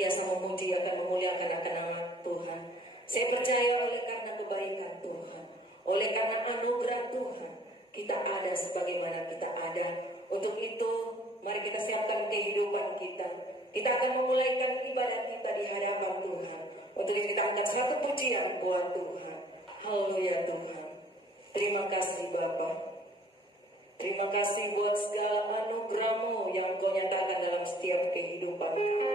senantiasa memuji akan memuliakan akan nama Tuhan. Saya percaya oleh karena kebaikan Tuhan, oleh karena anugerah Tuhan, kita ada sebagaimana kita ada. Untuk itu, mari kita siapkan kehidupan kita. Kita akan memulaikan ibadah kita di hadapan Tuhan. Untuk itu kita angkat satu pujian buat Tuhan. Haleluya Tuhan. Terima kasih Bapa. Terima kasih buat segala anugerah-Mu yang Kau nyatakan dalam setiap kehidupan kami.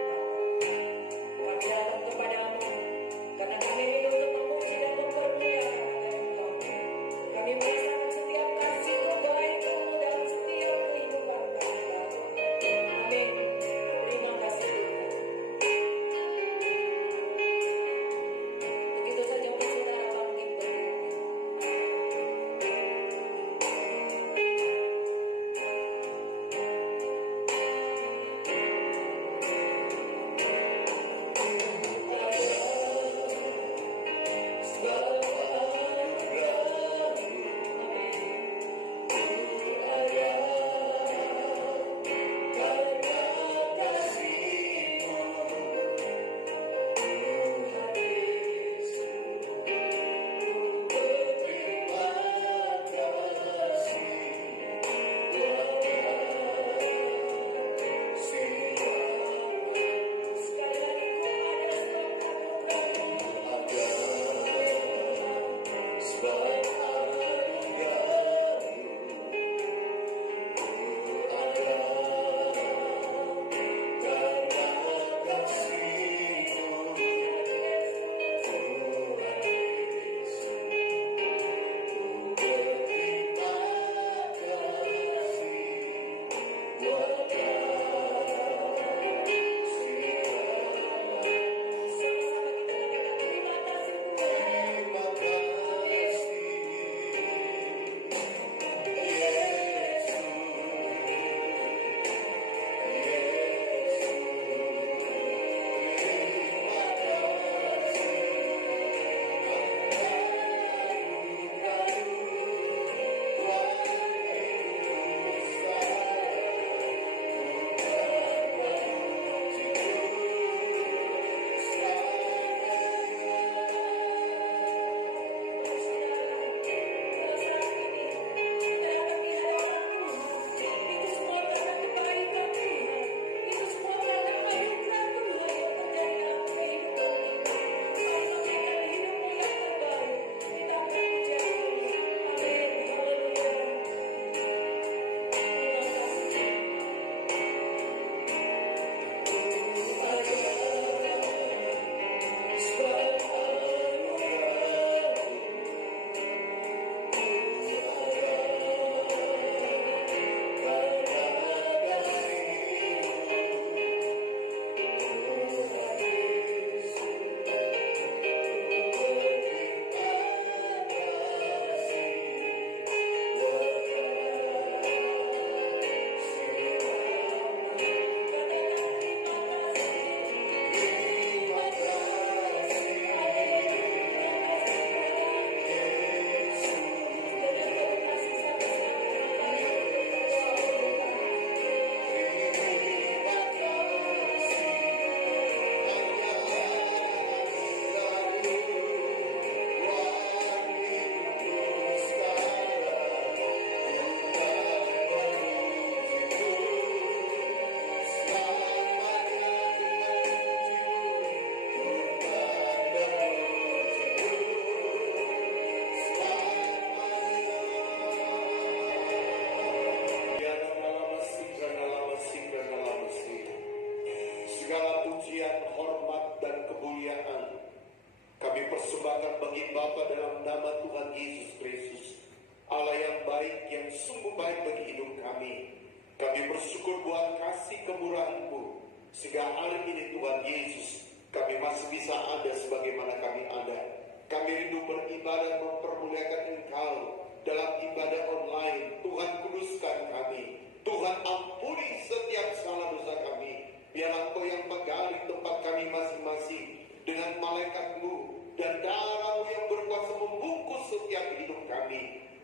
Kami datang kepadamu karena kami ingin untuk memuji dan mempermuliakan Engkau. Kami merasakan setiap kasih kebaikan-Mu dalam setiap kehidupan kami. Amin. Terima kasih Tuhan. Begitu saja untuk saudara bangkit berdiri.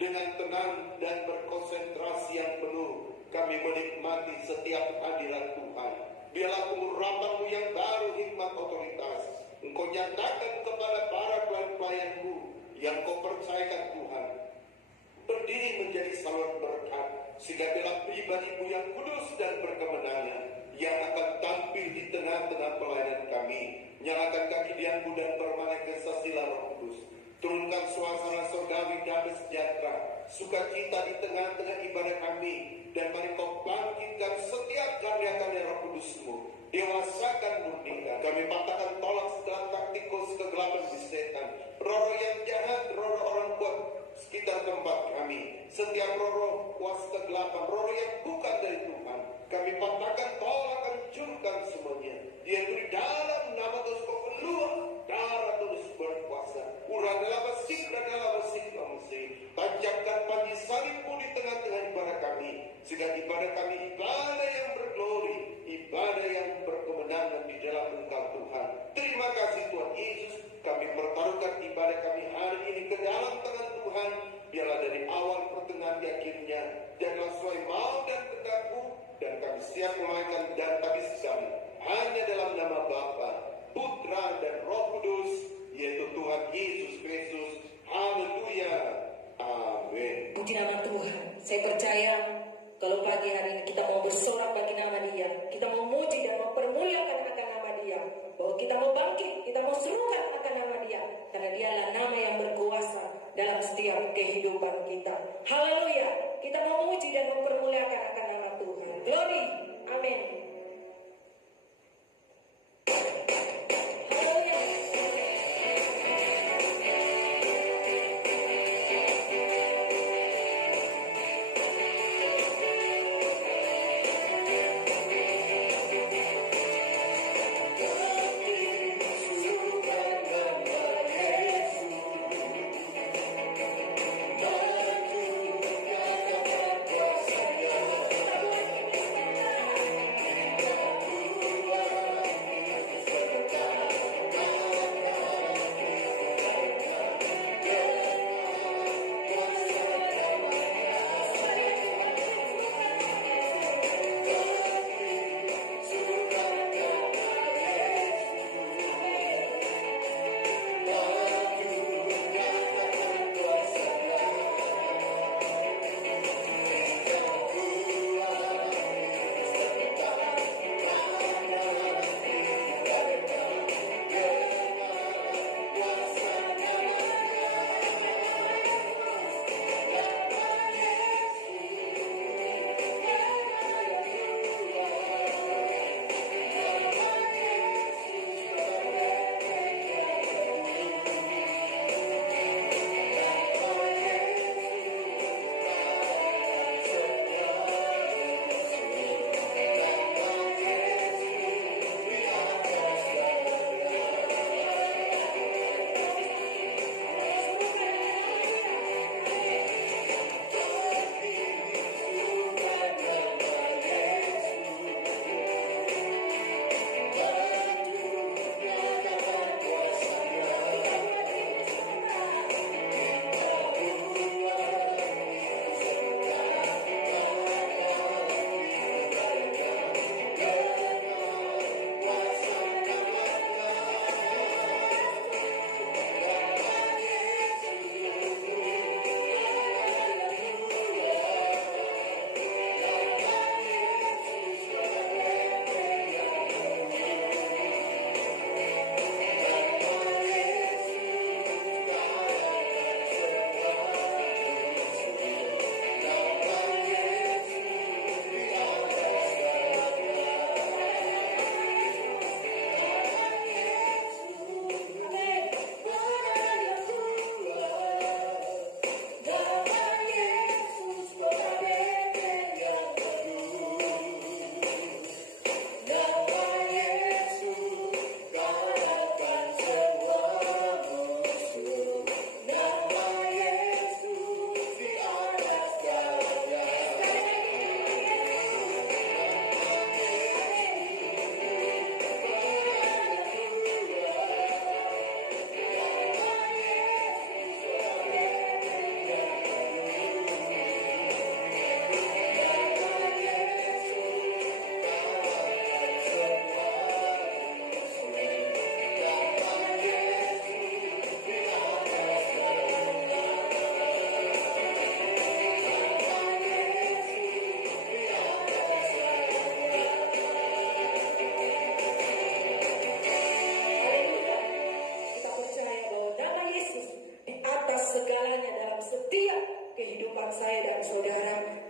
Dengan tenang dan berkonsentrasi yang penuh, kami menikmati setiap hadirat Tuhan. Biarlah pengurapan-Mu yang baru hikmat otoritas Engkau nyatakan kepada para pelayan-pelayan-Mu yang Kau percayakan Tuhan, berdiri menjadi saluran berkat, sehingga biarlah pribadi-Mu yang kudus dan berkemenangan yang akan tampil di tengah-tengah pelayanan kami. Nyalakan kaki-Mu dan bermanah kesasilah Roh Kudus. Turunkan suasana surgawi damai sejahtera, sukacita di tengah-tengah ibadah kami, dan mari Kau bangkitkan setiap karya-karya Roh Kudus-Mu. Dewasakan, murnikan. Kami patahkan tolak segala taktikus kegelapan di setan, roh-roh yang jahat, roh-roh orang kuat sekitar tempat kami, setiap roh-roh kuasa kegelapan, roh-roh yang bukan dari Tuhan, kami patahkan, tolak, hancurkan semuanya. Dia beri dalam nama Tuhan Kau keluar, darah Tuhan berkuasa. Urang dalam bersih, dalam bersih, tancapkan panji salib-Mu di tengah-tengah ibadah kami, sehingga ibadah kami ibadah yang berglori, ibadah yang berkemenangan di dalam Engkau Tuhan. Terima kasih Tuhan Yesus, kami pertaruhkan ibadah kami hari ini ke dalam tangan Tuhan. Biarlah dari awal pertengahan di akhirnya, janganlah sesuai mau dan kehendak-Mu, dan kami siap melayani dan kami sekali hanya dalam nama Bapa, Putra dan Roh Kudus, yaitu Tuhan Yesus Kristus. Haleluya, amin. Puji nama Tuhan. Saya percaya kalau pagi hari ini kita mau bersorak bagi nama Dia, kita mau muji dan mempermuliakan akan nama Dia, bahwa kita mau bangkit, kita mau serukan akan nama Dia, karena Dialah nama yang berkuasa dalam setiap kehidupan kita. Haleluya. Kita mau muji dan mempermuliakan akan nama Tuhan. Glory. Amin.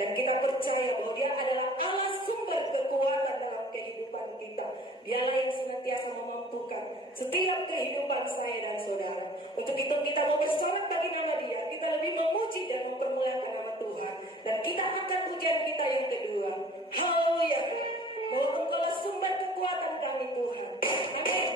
Dan kita percaya bahwa Dia adalah Allah sumber kekuatan dalam kehidupan kita. Dialah yang senantiasa memampukan setiap kehidupan saya dan saudara. Untuk itu kita mau bersorak bagi nama Dia. Kita lebih memuji dan mempermuliakan nama Tuhan. Dan kita angkat pujian kita yang kedua. Haleluya. Bahwa Engkaulah sumber kekuatan kami Tuhan. Amin.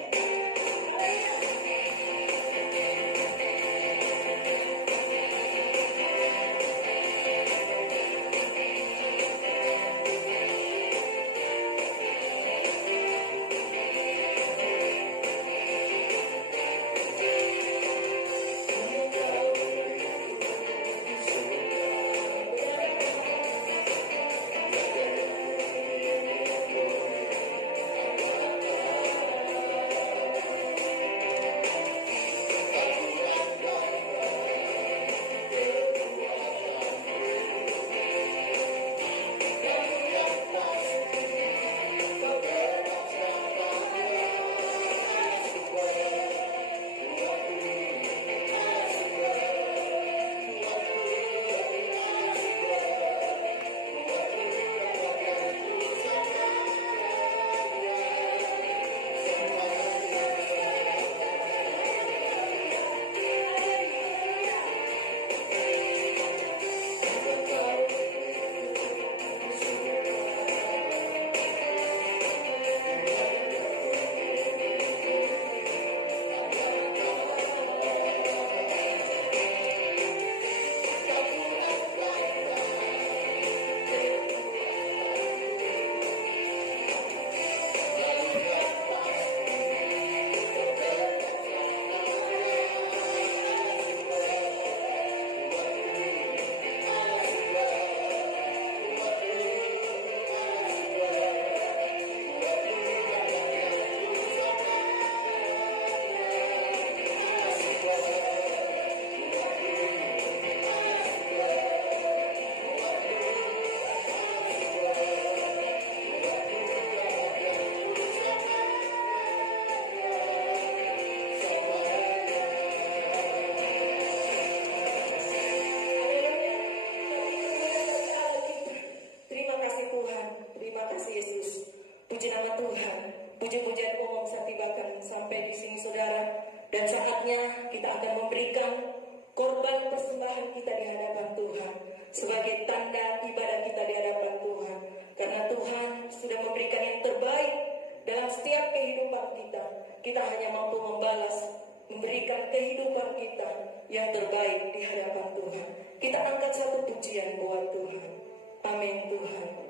Puji nama Tuhan, puji-pujian umum saya tibakan sampai di sini saudara. Dan saatnya kita akan memberikan korban persembahan kita di hadapan Tuhan sebagai tanda ibadah kita di hadapan Tuhan. Karena Tuhan sudah memberikan yang terbaik dalam setiap kehidupan kita. Kita hanya mampu membalas, memberikan kehidupan kita yang terbaik di hadapan Tuhan. Kita angkat satu pujian buat Tuhan. Amin Tuhan.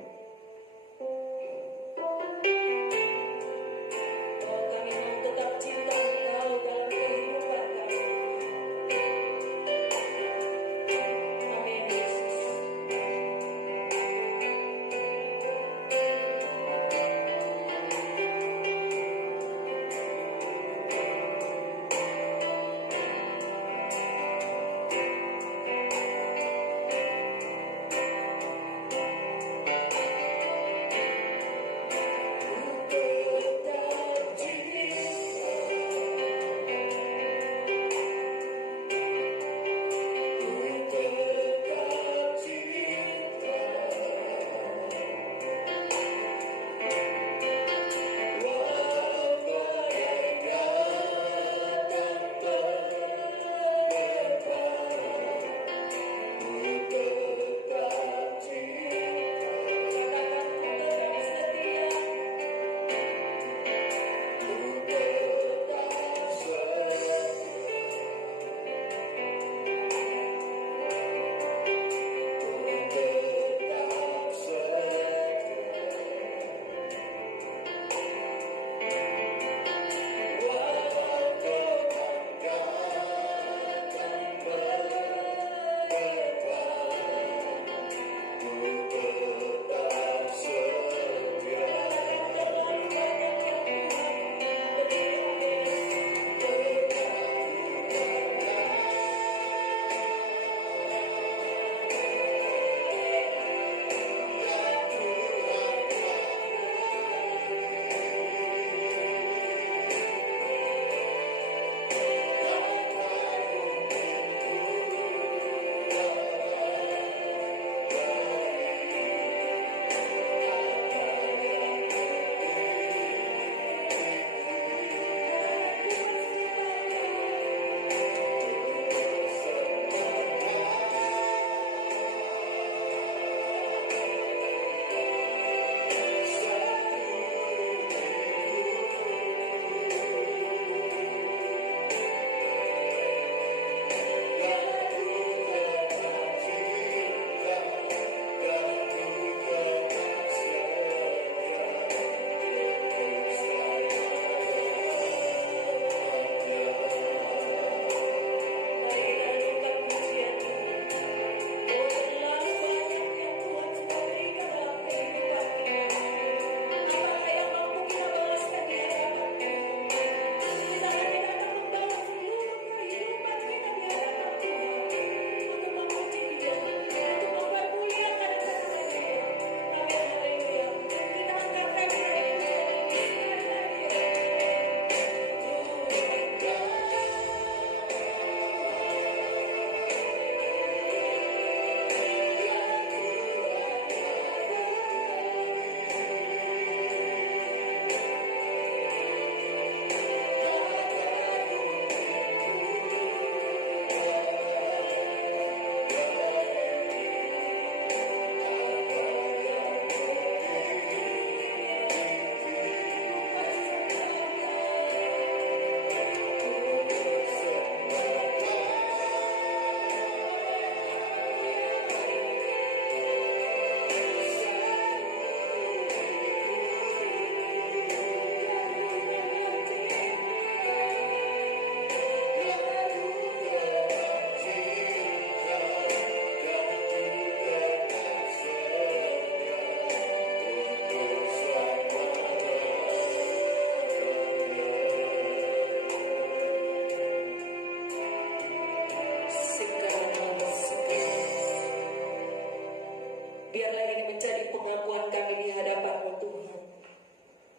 Biarlah ini menjadi pengakuan kami di hadapan-Mu Tuhan,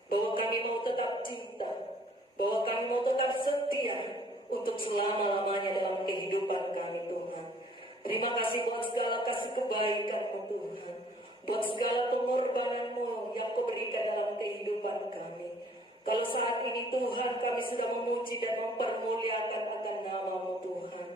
bahwa kami mau tetap cinta, bahwa kami mau tetap setia untuk selama-lamanya dalam kehidupan kami Tuhan. Terima kasih buat segala kasih kebaikan-Mu Tuhan, buat segala pengorbanan-Mu yang Kau berikan dalam kehidupan kami. Kalau saat ini Tuhan kami sudah memuji dan mempermuliakan akan nama-Mu Tuhan,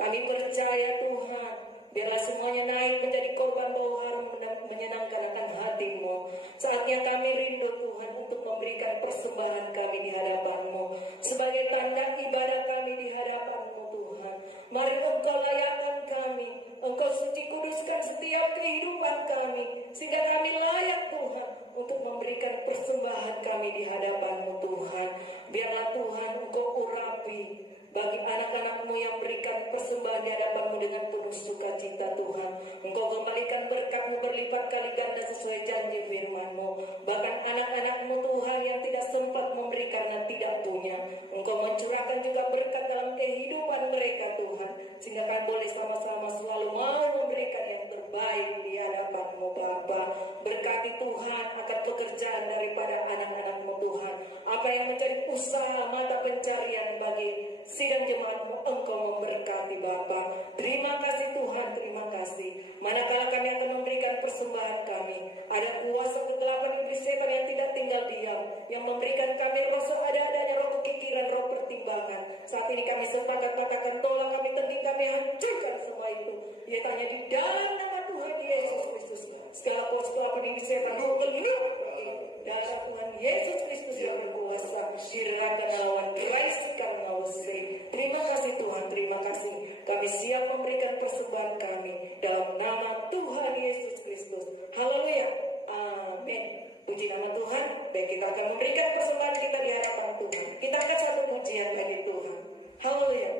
kami percaya Tuhan, biarlah semuanya naik menjadi korban bau harum menyenangkan akan hati-Mu. Saatnya kami rindu Tuhan untuk memberikan persembahan kami di hadapan-Mu sebagai tanda ibadah kami di hadapan-Mu Tuhan. Mari Engkau layakkan kami, Engkau suci kuduskan setiap kehidupan kami, sehingga kami layak Tuhan untuk memberikan persembahan kami di hadapan-Mu Tuhan. Biarlah Tuhan Engkau urapi bagi anak-anak-Mu yang berikan persembahan di hadapan-Mu dengan penuh sukacita Tuhan. Engkau kembalikan berkat-Mu berlipat kali ganda sesuai janji firman-Mu. Bahkan anak-anak-Mu Tuhan yang tidak sempat memberi karena tidak punya, Engkau mencurahkan juga berkat dalam kehidupan mereka Tuhan, sehingga kami boleh sama-sama selalu mau memberikan yang terbaik di hadapan-Mu Bapa. Berkati Tuhan akan pekerjaan daripada anak-anak-Mu Tuhan, apa yang menjadi usaha mata pencarian bagi sidang jemaat-Mu, Engkau memberkati Bapa. Terima kasih Tuhan, terima kasih. Manakala kami akan memberikan persembahan kami, ada kuasa kegelapan iblis setan yang tidak tinggal diam, yang memberikan kami roh seadanya, roh kekikiran, roh pertimbangan. Saat ini kami sepakat katakan, tolong kami tending, kami hancurkan semua itu. Dia tanya di dalam nama Tuhan Yesus Kristus, segala kuasa kegelapan iblis setan, roh keluar darah Tuhan Yesus Kristus yang berkuasa, dirahkan lawan raisikan ngawase. Terima kasih Tuhan, terima kasih. Kami siap memberikan persembahan kami dalam nama Tuhan Yesus Kristus. Haleluya, amin. Puji nama Tuhan. Baik, kita akan memberikan persembahan kita di hadapan Tuhan. Kita akan satu pujian bagi Tuhan. Haleluya.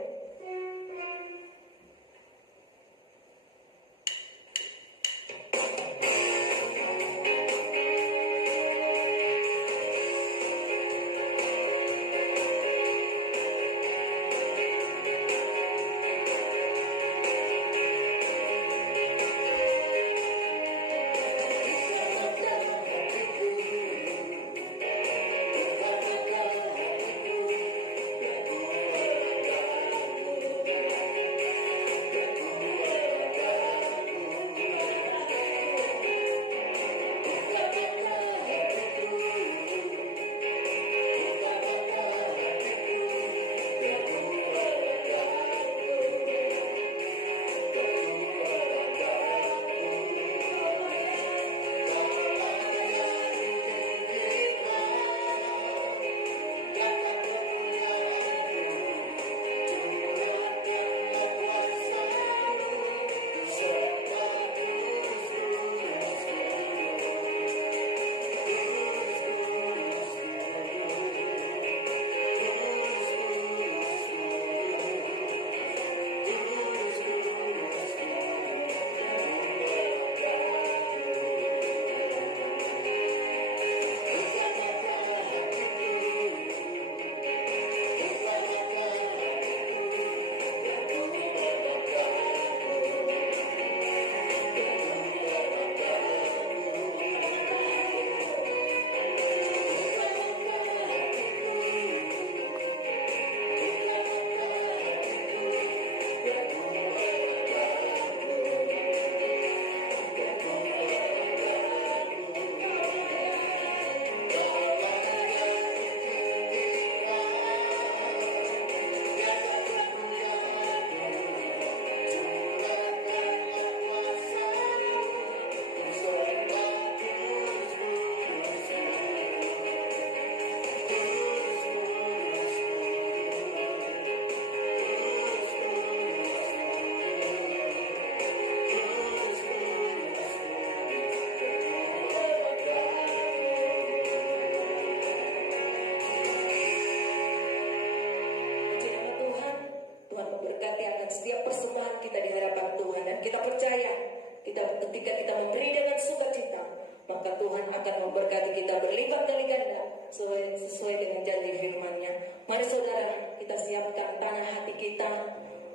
sesuai dengan janji firman-Nya. Mari saudara, kita siapkan tanah hati kita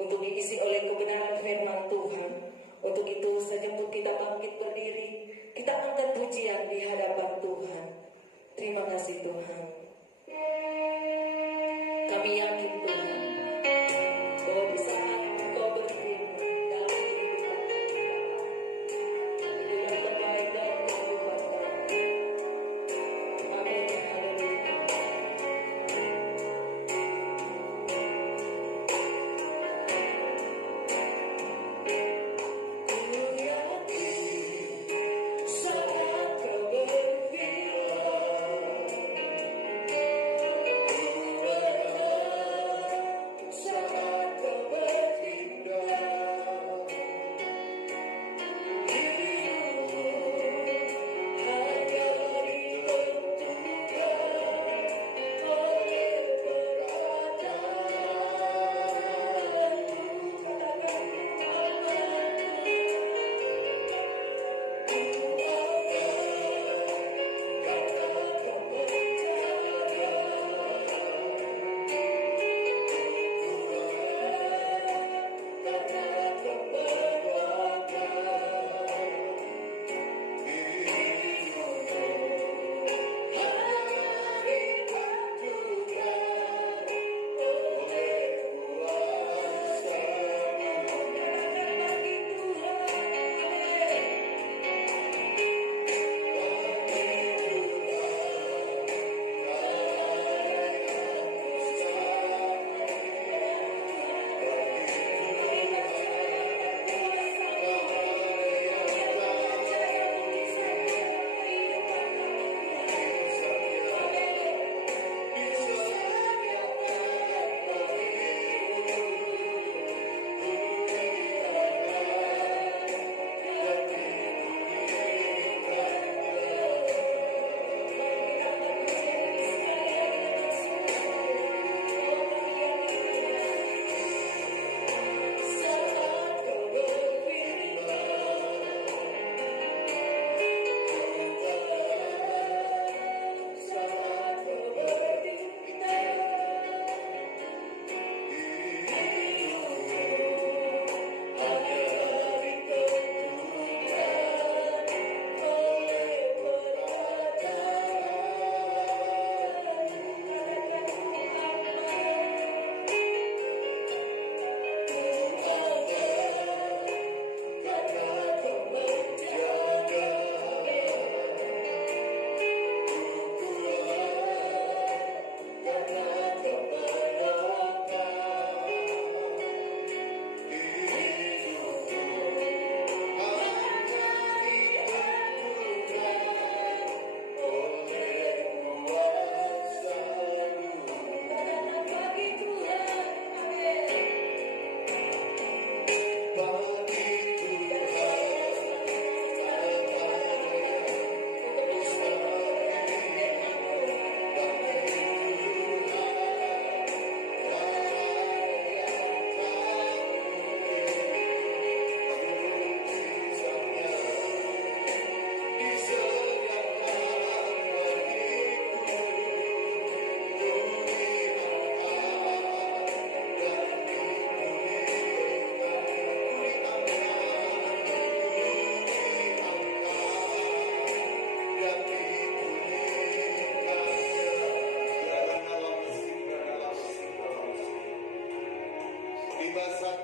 untuk diisi oleh kebenaran firman Tuhan. Untuk itu sejenak kita bangkit berdiri.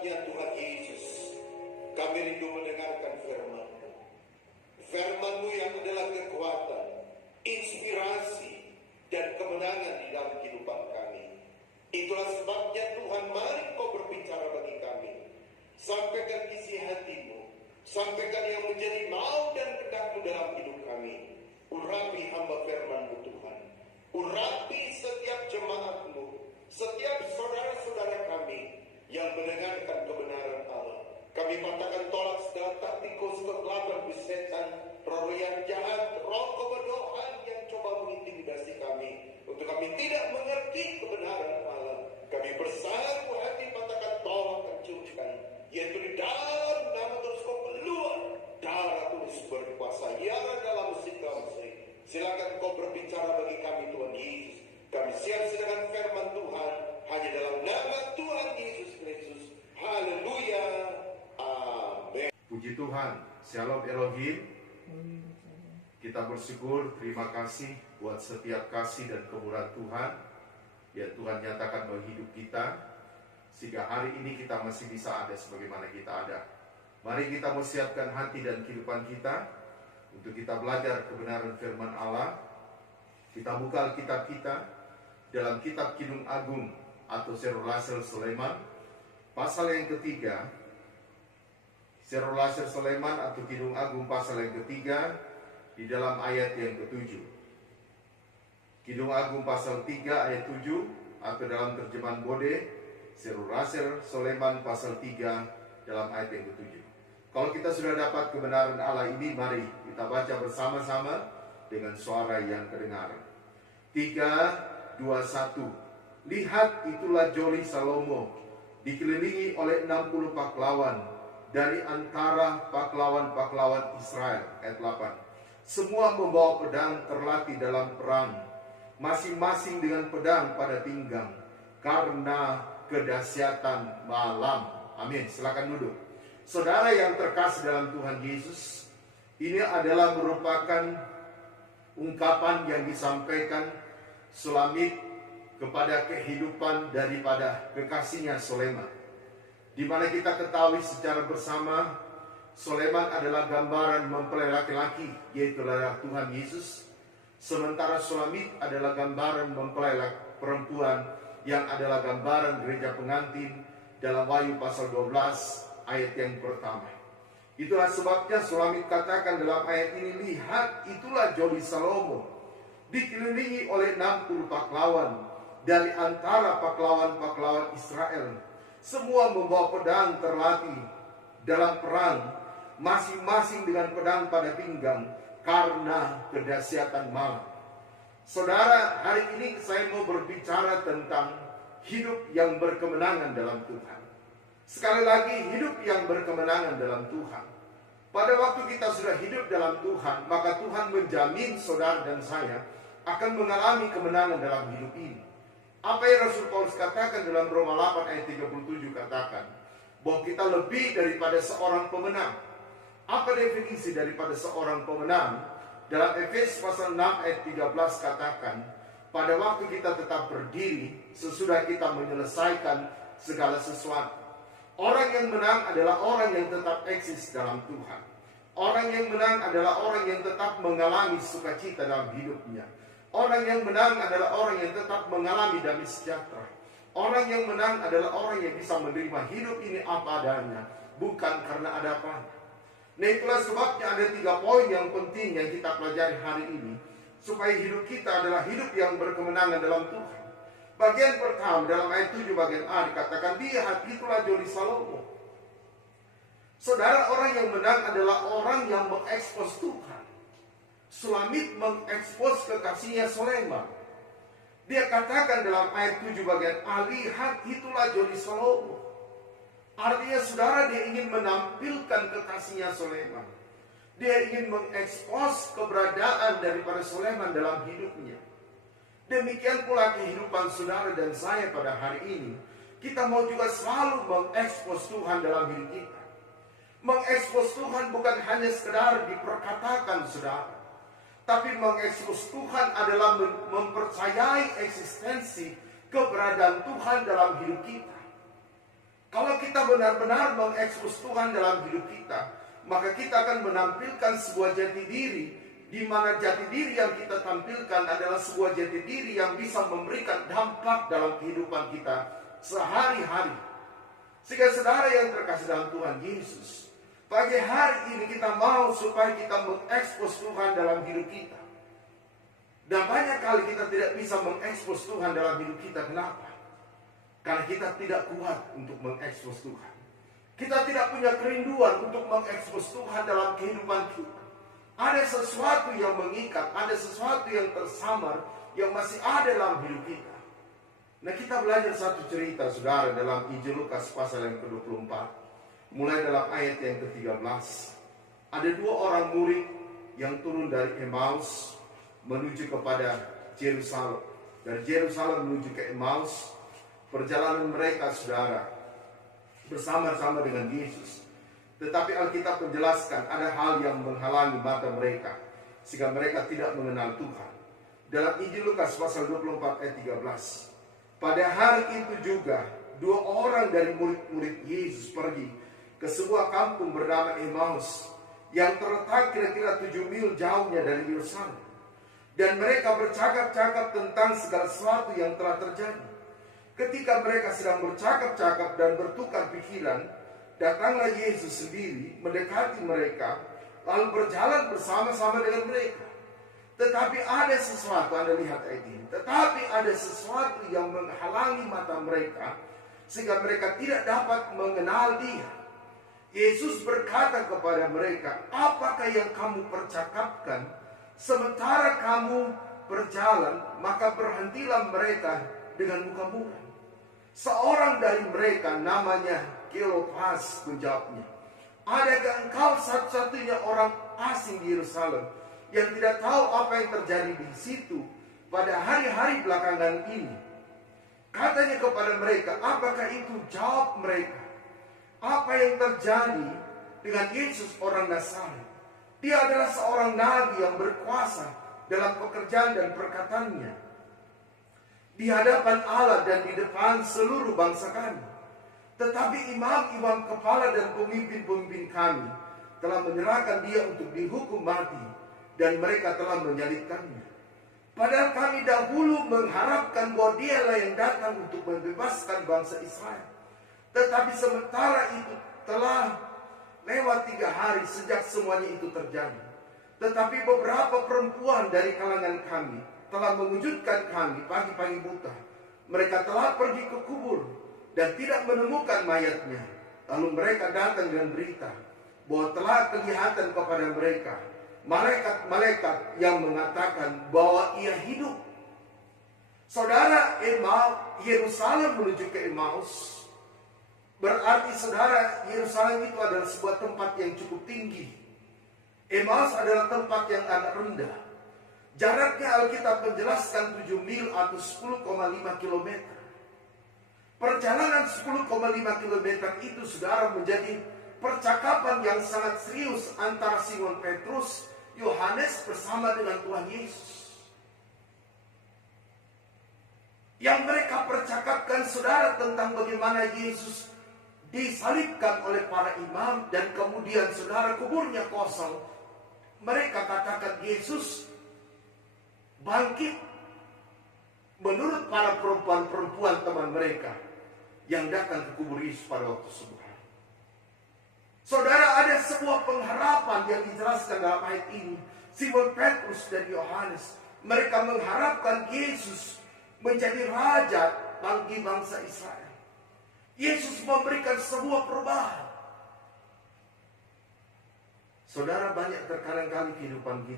sebabnya Tuhan Yesus, kami rindu mendengarkan firman-Mu. Firman-Mu yang adalah kekuatan, inspirasi, dan kemenangan di dalam kehidupan kami. Itulah sebabnya Tuhan, mari Kau berbicara bagi kami. Sampaikan isi hati-Mu, sampaikan yang menjadi mau dan kehendak-Mu dalam hidup kami. Urapi hamba firman-Mu Tuhan. Urapi setiap jemaat-Mu, setiap saudara-saudara kami yang mendengarkan kebenaran Allah. Kami patahkan tolak segala taktikus kegelapan setan, roh yang jahat, roh kebodohan yang coba mengintimidasi kami, untuk kami tidak mengerti kebenaran Allah. Kami bersatu hati patahkan tolak hancurkan, yaitu di dalam nama terus Kau keluar darah tulis berkuasa yara dalam musik. Silakan Kau berbicara bagi kami Tuhan Yesus. Kami siap sedangkan firman Tuhan hanya dalam nama Tuhan Yesus Kristus. Haleluya. Amin. Puji Tuhan. Shalom Elohim. Kita bersyukur, terima kasih buat setiap kasih dan kemurahan Tuhan yang Tuhan nyatakan dalam hidup kita, sehingga hari ini kita masih bisa ada sebagaimana kita ada. Mari kita mempersiapkan hati dan kehidupan kita untuk kita belajar kebenaran firman Allah. Kita buka Alkitab kita dalam kitab Kidung Agung atau Serulasel Soleman, pasal yang ketiga. Serulasel Soleman atau Kidung Agung pasal yang ketiga, di dalam ayat yang ke-7. Kidung Agung pasal 3 ayat 7, atau dalam terjemahan Bode, Serulasel Soleman pasal 3 dalam ayat yang ke-7. Kalau kita sudah dapat kebenaran Allah ini, mari kita baca bersama-sama dengan suara yang kedengaran. 3, 2, 1. Lihat, itulah Joli Salomo, dikelilingi oleh 60 pahlawan dari antara pahlawan-pahlawan Israel. Ayat 8. Semua membawa pedang, terlatih dalam perang, masing-masing dengan pedang pada pinggang, karena kedahsyatan malam. Amin. Silakan duduk. Saudara yang terkasih dalam Tuhan Yesus, ini adalah merupakan ungkapan yang disampaikan Sulamit kepada kehidupan daripada kekasihnya Soleman, di mana kita ketahui secara bersama Soleman adalah gambaran mempelai laki-laki, yaitu Tuhan Yesus. Sementara Sulamit adalah gambaran mempelai perempuan, yang adalah gambaran gereja pengantin dalam Wahyu pasal 12 ayat yang pertama. Itulah sebabnya Sulamit katakan dalam ayat ini, lihat, itulah Joli Salomo, dikelilingi oleh 60 pahlawan dari antara pahlawan-pahlawan Israel. Semua membawa pedang, terlatih dalam perang, masing-masing dengan pedang pada pinggang, karena kedahsyatan malam. Saudara, hari ini saya mau berbicara tentang hidup yang berkemenangan dalam Tuhan. Sekali lagi, hidup yang berkemenangan dalam Tuhan. Pada waktu kita sudah hidup dalam Tuhan, maka Tuhan menjamin saudara dan saya akan mengalami kemenangan dalam hidup ini. Apa yang Rasul Paulus katakan dalam Roma 8 ayat 37 katakan, bahwa kita lebih daripada seorang pemenang. Apa definisi daripada seorang pemenang? Dalam Efesus pasal 6 ayat 13 katakan, pada waktu kita tetap berdiri, sesudah kita menyelesaikan segala sesuatu. Orang yang menang adalah orang yang tetap eksis dalam Tuhan. Orang yang menang adalah orang yang tetap mengalami sukacita dalam hidupnya. Orang yang menang adalah orang yang tetap mengalami damai sejahtera. Orang yang menang adalah orang yang bisa menerima hidup ini apa adanya, bukan karena ada apa. Nah, itulah sebabnya ada 3 poin yang penting yang kita pelajari hari ini, supaya hidup kita adalah hidup yang berkemenangan dalam Tuhan. Bagian pertama dalam ayat 7 bagian A dikatakan, lihat, itulah Joli Salomo. Saudara, orang yang menang adalah orang yang mengekspos Tuhan. Sulamit mengekspos kekasihnya Soleman. Dia katakan dalam ayat 7 bagian A, lihat, itulah Joli Salomo. Artinya saudara, dia ingin menampilkan kekasihnya Soleman. Dia ingin mengekspos keberadaan daripada Soleman dalam hidupnya. Demikian pula kehidupan saudara dan saya pada hari ini. Kita mau juga selalu mengekspos Tuhan dalam hidup kita. Mengekspos Tuhan bukan hanya sekedar diperkatakan saudara, tapi mengekspos Tuhan adalah mempercayai eksistensi keberadaan Tuhan dalam hidup kita. Kalau kita benar-benar mengekspos Tuhan dalam hidup kita, maka kita akan menampilkan sebuah jati diri, di mana jati diri yang kita tampilkan adalah sebuah jati diri yang bisa memberikan dampak dalam kehidupan kita sehari-hari. Sehingga saudara yang terkasih dalam Tuhan Yesus, pagi hari ini kita mau supaya kita mengekspos Tuhan dalam hidup kita. Dan banyak kali kita tidak bisa mengekspos Tuhan dalam hidup kita. Kenapa? Karena kita tidak kuat untuk mengekspos Tuhan. Kita tidak punya kerinduan untuk mengekspos Tuhan dalam kehidupan kita. Ada sesuatu yang mengikat, ada sesuatu yang tersamar, yang masih ada dalam hidup kita. Nah, kita belajar satu cerita, saudara, dalam Injil Lukas pasal yang ke-24. Mulai dalam ayat yang ke-13. Ada dua orang murid yang turun dari Emmaus menuju kepada Yerusalem. Dari Yerusalem menuju ke Emmaus. Perjalanan mereka, saudara, bersama-sama dengan Yesus. Tetapi Alkitab menjelaskan ada hal yang menghalangi mata mereka, sehingga mereka tidak mengenal Tuhan. Dalam Injil Lukas pasal 24 ayat 13. Pada hari itu juga, dua orang dari murid-murid Yesus pergi ke sebuah kampung bernama Emmaus, yang terletak kira-kira 7 mil jauhnya dari Yerusalem. Dan mereka bercakap-cakap tentang segala sesuatu yang telah terjadi. Ketika mereka sedang bercakap-cakap dan bertukar pikiran, datanglah Yesus sendiri mendekati mereka, lalu berjalan bersama-sama dengan mereka. Tetapi ada sesuatu, Anda lihat ayat ini, tetapi ada sesuatu yang menghalangi mata mereka, sehingga mereka tidak dapat mengenal Dia. Yesus berkata kepada mereka, apakah yang kamu percakapkan sementara kamu berjalan? Maka berhentilah mereka dengan muka muram. Seorang dari mereka namanya Kleopas menjawabnya, adakah engkau satu-satunya orang asing di Yerusalem yang tidak tahu apa yang terjadi di situ pada hari-hari belakangan ini? Katanya kepada mereka, apakah itu? Jawab mereka, apa yang terjadi dengan Yesus orang Nazaret? Dia adalah seorang nabi yang berkuasa dalam pekerjaan dan perkataannya di hadapan Allah dan di depan seluruh bangsa kami. Tetapi imam-imam kepala dan pemimpin-pemimpin kami telah menyerahkan dia untuk dihukum mati, dan mereka telah menyalibkannya. Padahal kami dahulu mengharapkan bahwa dialah yang datang untuk membebaskan bangsa Israel. Tetapi sementara itu telah lewat 3 hari sejak semuanya itu terjadi. Tetapi beberapa perempuan dari kalangan kami telah mewujudkan kami pagi-pagi buta. Mereka telah pergi ke kubur dan tidak menemukan mayatnya. Lalu mereka datang dengan berita bahwa telah kelihatan kepada mereka malaikat-malaikat yang mengatakan bahwa ia hidup. Saudara, Yerusalem menuju ke Emmaus, berarti saudara, Yerusalem itu adalah sebuah tempat yang cukup tinggi. Emmaus adalah tempat yang agak rendah. Jaraknya Alkitab menjelaskan 7 mil atau 10,5 km. Perjalanan 10,5 km itu, saudara, menjadi percakapan yang sangat serius antara Simon Petrus, Yohanes bersama dengan Tuhan Yesus. Yang mereka percakapkan, saudara, tentang bagaimana Yesus disalibkan oleh para imam dan kemudian, saudara, kuburnya kosong. Mereka katakan Yesus bangkit menurut para perempuan-perempuan teman mereka yang datang ke kubur Yesus pada waktu subuh. Saudara, ada sebuah pengharapan yang dijelaskan dalam ayat ini. Simon Petrus dan Yohanes, mereka mengharapkan Yesus menjadi raja bagi bangsa Israel. Yesus memberikan sebuah perubahan. Saudara, banyak terkadang kali kehidupan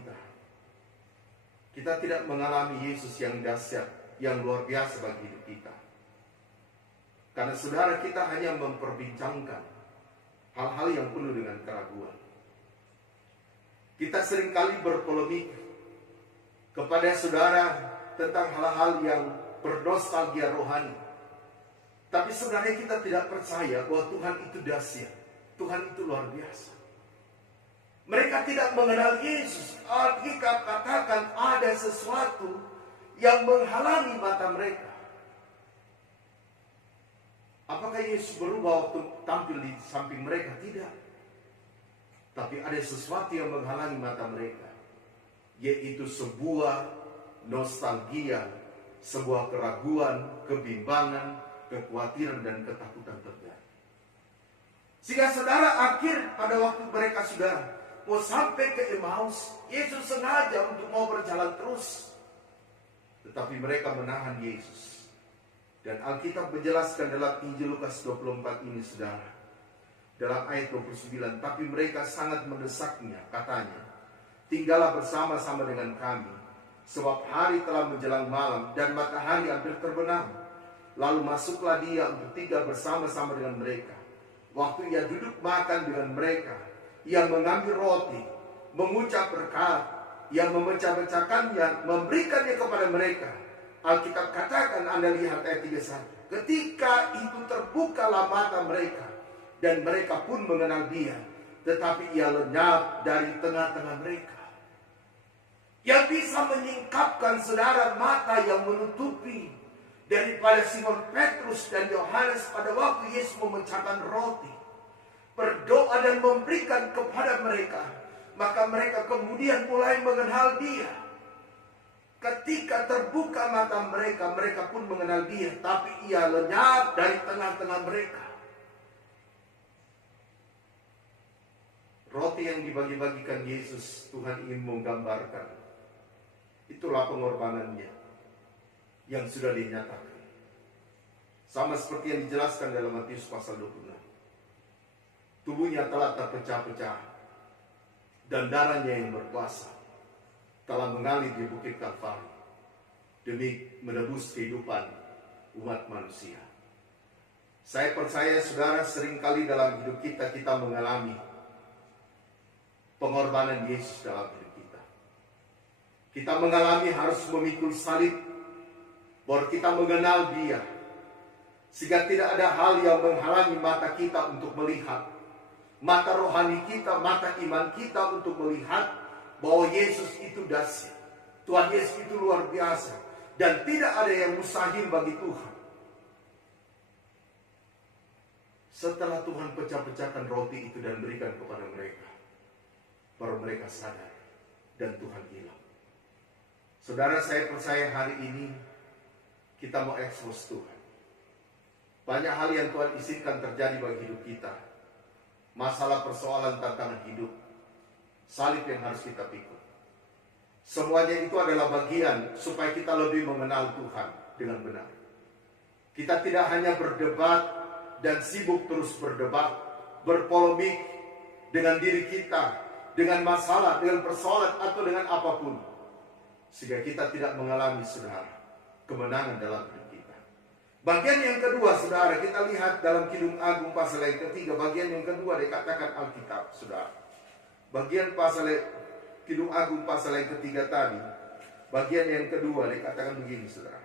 kita tidak mengalami Yesus yang dahsyat, yang luar biasa bagi hidup kita. Karena saudara, kita hanya memperbincangkan hal-hal yang penuh dengan keraguan. Kita seringkali berpolemik kepada saudara tentang hal-hal yang bernostalgia rohani. Tapi sebenarnya kita tidak percaya bahwa Tuhan itu dahsyat, Tuhan itu luar biasa. Mereka tidak mengenal Yesus. Alkitab katakan ada sesuatu yang menghalangi mata mereka. Apakah Yesus berubah waktu tampil di samping mereka? Tidak. Tapi ada sesuatu yang menghalangi mata mereka, yaitu sebuah nostalgia, sebuah keraguan, kebimbangan, kekhawatiran, dan ketakutan terjadi. Sehingga saudara, akhir pada waktu mereka sudah mau sampai ke Emmaus, Yesus sengaja untuk mau berjalan terus. Tetapi mereka menahan Yesus. Dan Alkitab menjelaskan dalam Injil Lukas 24 ini, saudara. Dalam ayat 29, tapi mereka sangat mendesaknya, katanya, tinggallah bersama-sama dengan kami, sebab hari telah menjelang malam dan matahari hampir terbenam. Lalu masuklah dia untuk tinggal bersama-sama dengan mereka. Waktu ia duduk makan dengan mereka, ia mengambil roti, mengucap berkat, ia memecah-mecahkannya, memberikannya kepada mereka. Alkitab katakan, Anda lihat ayat 31, ketika itu terbukalah mata mereka, dan mereka pun mengenal dia, tetapi ia lenyap dari tengah-tengah mereka. Yang bisa menyingkapkan saudara mata yang menutupi daripada Simon Petrus dan Yohanes pada waktu Yesus memecahkan roti, berdoa dan memberikan kepada mereka, maka mereka kemudian mulai mengenal dia. Ketika terbuka mata mereka, mereka pun mengenal dia, tapi ia lenyap dari tengah-tengah mereka. Roti yang dibagi-bagikan Yesus, Tuhan ingin menggambarkan, itulah pengorbanannya yang sudah dinyatakan. Sama seperti yang dijelaskan dalam Matius pasal 26. Tubuhnya telah terpecah-pecah dan darahnya yang berkuasa telah mengalir di bukit Kalvari demi menebus kehidupan umat manusia. Saya percaya saudara, seringkali dalam hidup kita mengalami pengorbanan Yesus dalam hidup kita. Kita mengalami harus memikul salib, baru kita mengenal dia. Sehingga tidak ada hal yang menghalangi mata kita untuk melihat, mata rohani kita, mata iman kita untuk melihat bahwa Yesus itu dahsyat. Tuhan Yesus itu luar biasa. Dan tidak ada yang mustahil bagi Tuhan. Setelah Tuhan pecah-pecahkan roti itu dan berikan kepada mereka, baru mereka sadar dan Tuhan hilang. Saudara, saya percaya hari ini kita mau ekspos Tuhan. Banyak hal yang Tuhan izinkan terjadi bagi hidup kita. Masalah, persoalan, tantangan hidup, salib yang harus kita pikul. Semuanya itu adalah bagian supaya kita lebih mengenal Tuhan dengan benar. Kita tidak hanya berdebat dan sibuk terus berdebat, berpolemik dengan diri kita, dengan masalah, dengan persoalan, atau dengan apapun, sehingga kita tidak mengalami, saudara, kemenangan dalam hidup kita. Bagian yang kedua, saudara, kita lihat dalam Kidung Agung pasal yang ketiga. Bagian yang kedua dikatakan Alkitab, saudara. Bagian pasal Kidung Agung pasal yang ketiga tadi, bagian yang kedua dikatakan begini, saudara.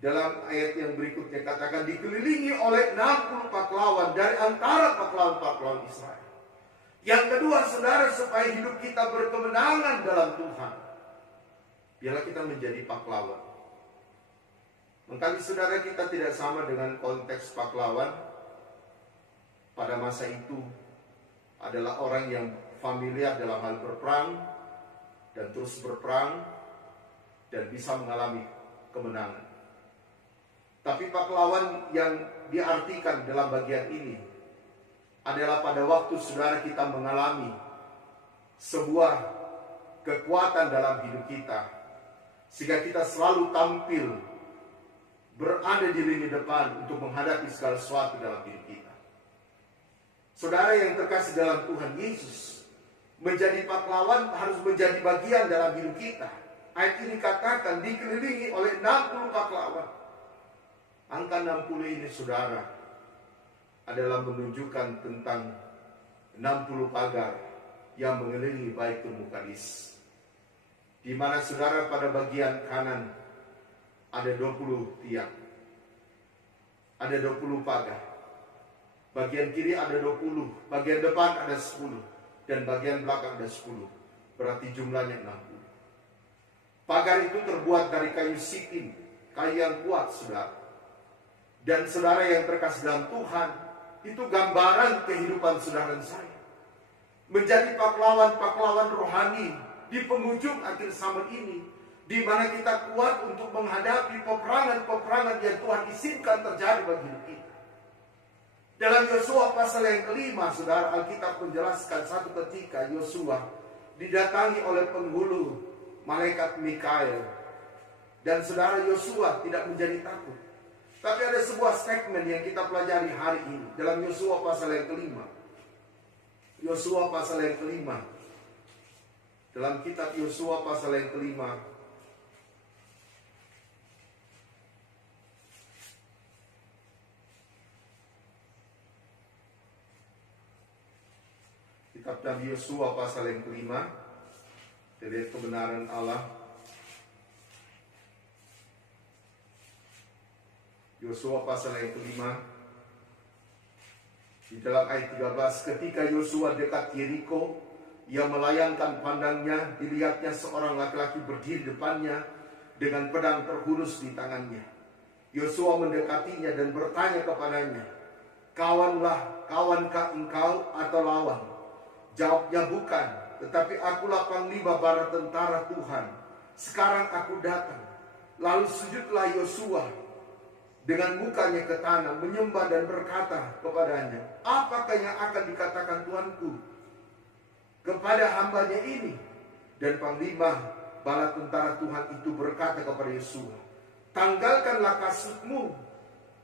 Dalam ayat yang berikutnya katakan, dikelilingi oleh 60 pahlawan dari antara pahlawan-pahlawan Israel. Yang kedua, saudara, supaya hidup kita berkemenangan dalam Tuhan, biarlah kita menjadi pahlawan. Mengkali saudara, kita tidak sama dengan konteks pahlawan. Pada masa itu adalah orang yang familiar dalam hal berperang dan terus berperang dan bisa mengalami kemenangan. Tapi pahlawan yang diartikan dalam bagian ini adalah pada waktu saudara kita mengalami sebuah kekuatan dalam hidup kita, sehingga kita selalu tampil berada di lini depan untuk menghadapi segala sesuatu dalam hidup kita. Saudara yang terkasih dalam Tuhan Yesus, menjadi pahlawan harus menjadi bagian dalam hidup kita. Ayat ini katakan dikelilingi oleh 60 pahlawan. Angka 60 ini, saudara, adalah menunjukkan tentang 60 pagar yang mengelilingi Baitul Muqaddis, di mana saudara pada bagian kanan ada 20 tiang, ada 20 pagar, bagian kiri ada 20, bagian depan ada 10, dan bagian belakang ada 10, berarti jumlahnya 60. Pagar itu terbuat dari kayu sitim kayu yang kuat, saudara. Dan saudara yang terkasih dalam Tuhan, itu gambaran kehidupan saudara dan saya. Menjadi pahlawan-pahlawan rohani di penghujung akhir zaman ini, di mana kita kuat untuk menghadapi peperangan-peperangan yang Tuhan izinkan terjadi bagi hidup kita. Dalam Yosua pasal yang kelima, saudara, Alkitab menjelaskan satu ketika Yosua didatangi oleh penghulu malaikat Mikael. Dan saudara, Yosua tidak menjadi takut. Tapi ada sebuah segmen yang kita pelajari hari ini dalam Yosua pasal yang kelima. Yosua pasal yang kelima. Dalam kitab Yosua pasal yang kelima, kitab Nabi Yosua pasal yang kelima, kita lihat kebenaran Allah. Yosua pasal yang kelima, di dalam ayat 13, ketika Yosua dekat Yeriko, ia melayangkan pandangnya, dilihatnya seorang laki-laki berdiri depannya dengan pedang terhunus di tangannya. Yosua mendekatinya dan bertanya kepadanya, kawankah engkau atau lawan? Jawabnya, bukan, tetapi akulah panglima bala tentara Tuhan. Sekarang aku datang. Lalu sujudlah Yosua dengan mukanya ke tanah, menyembah dan berkata kepadanya, apakah yang akan dikatakan Tuanku kepada hambanya ini? Dan panglima bala tentara Tuhan itu berkata kepada Yosua, tanggalkanlah kasutmu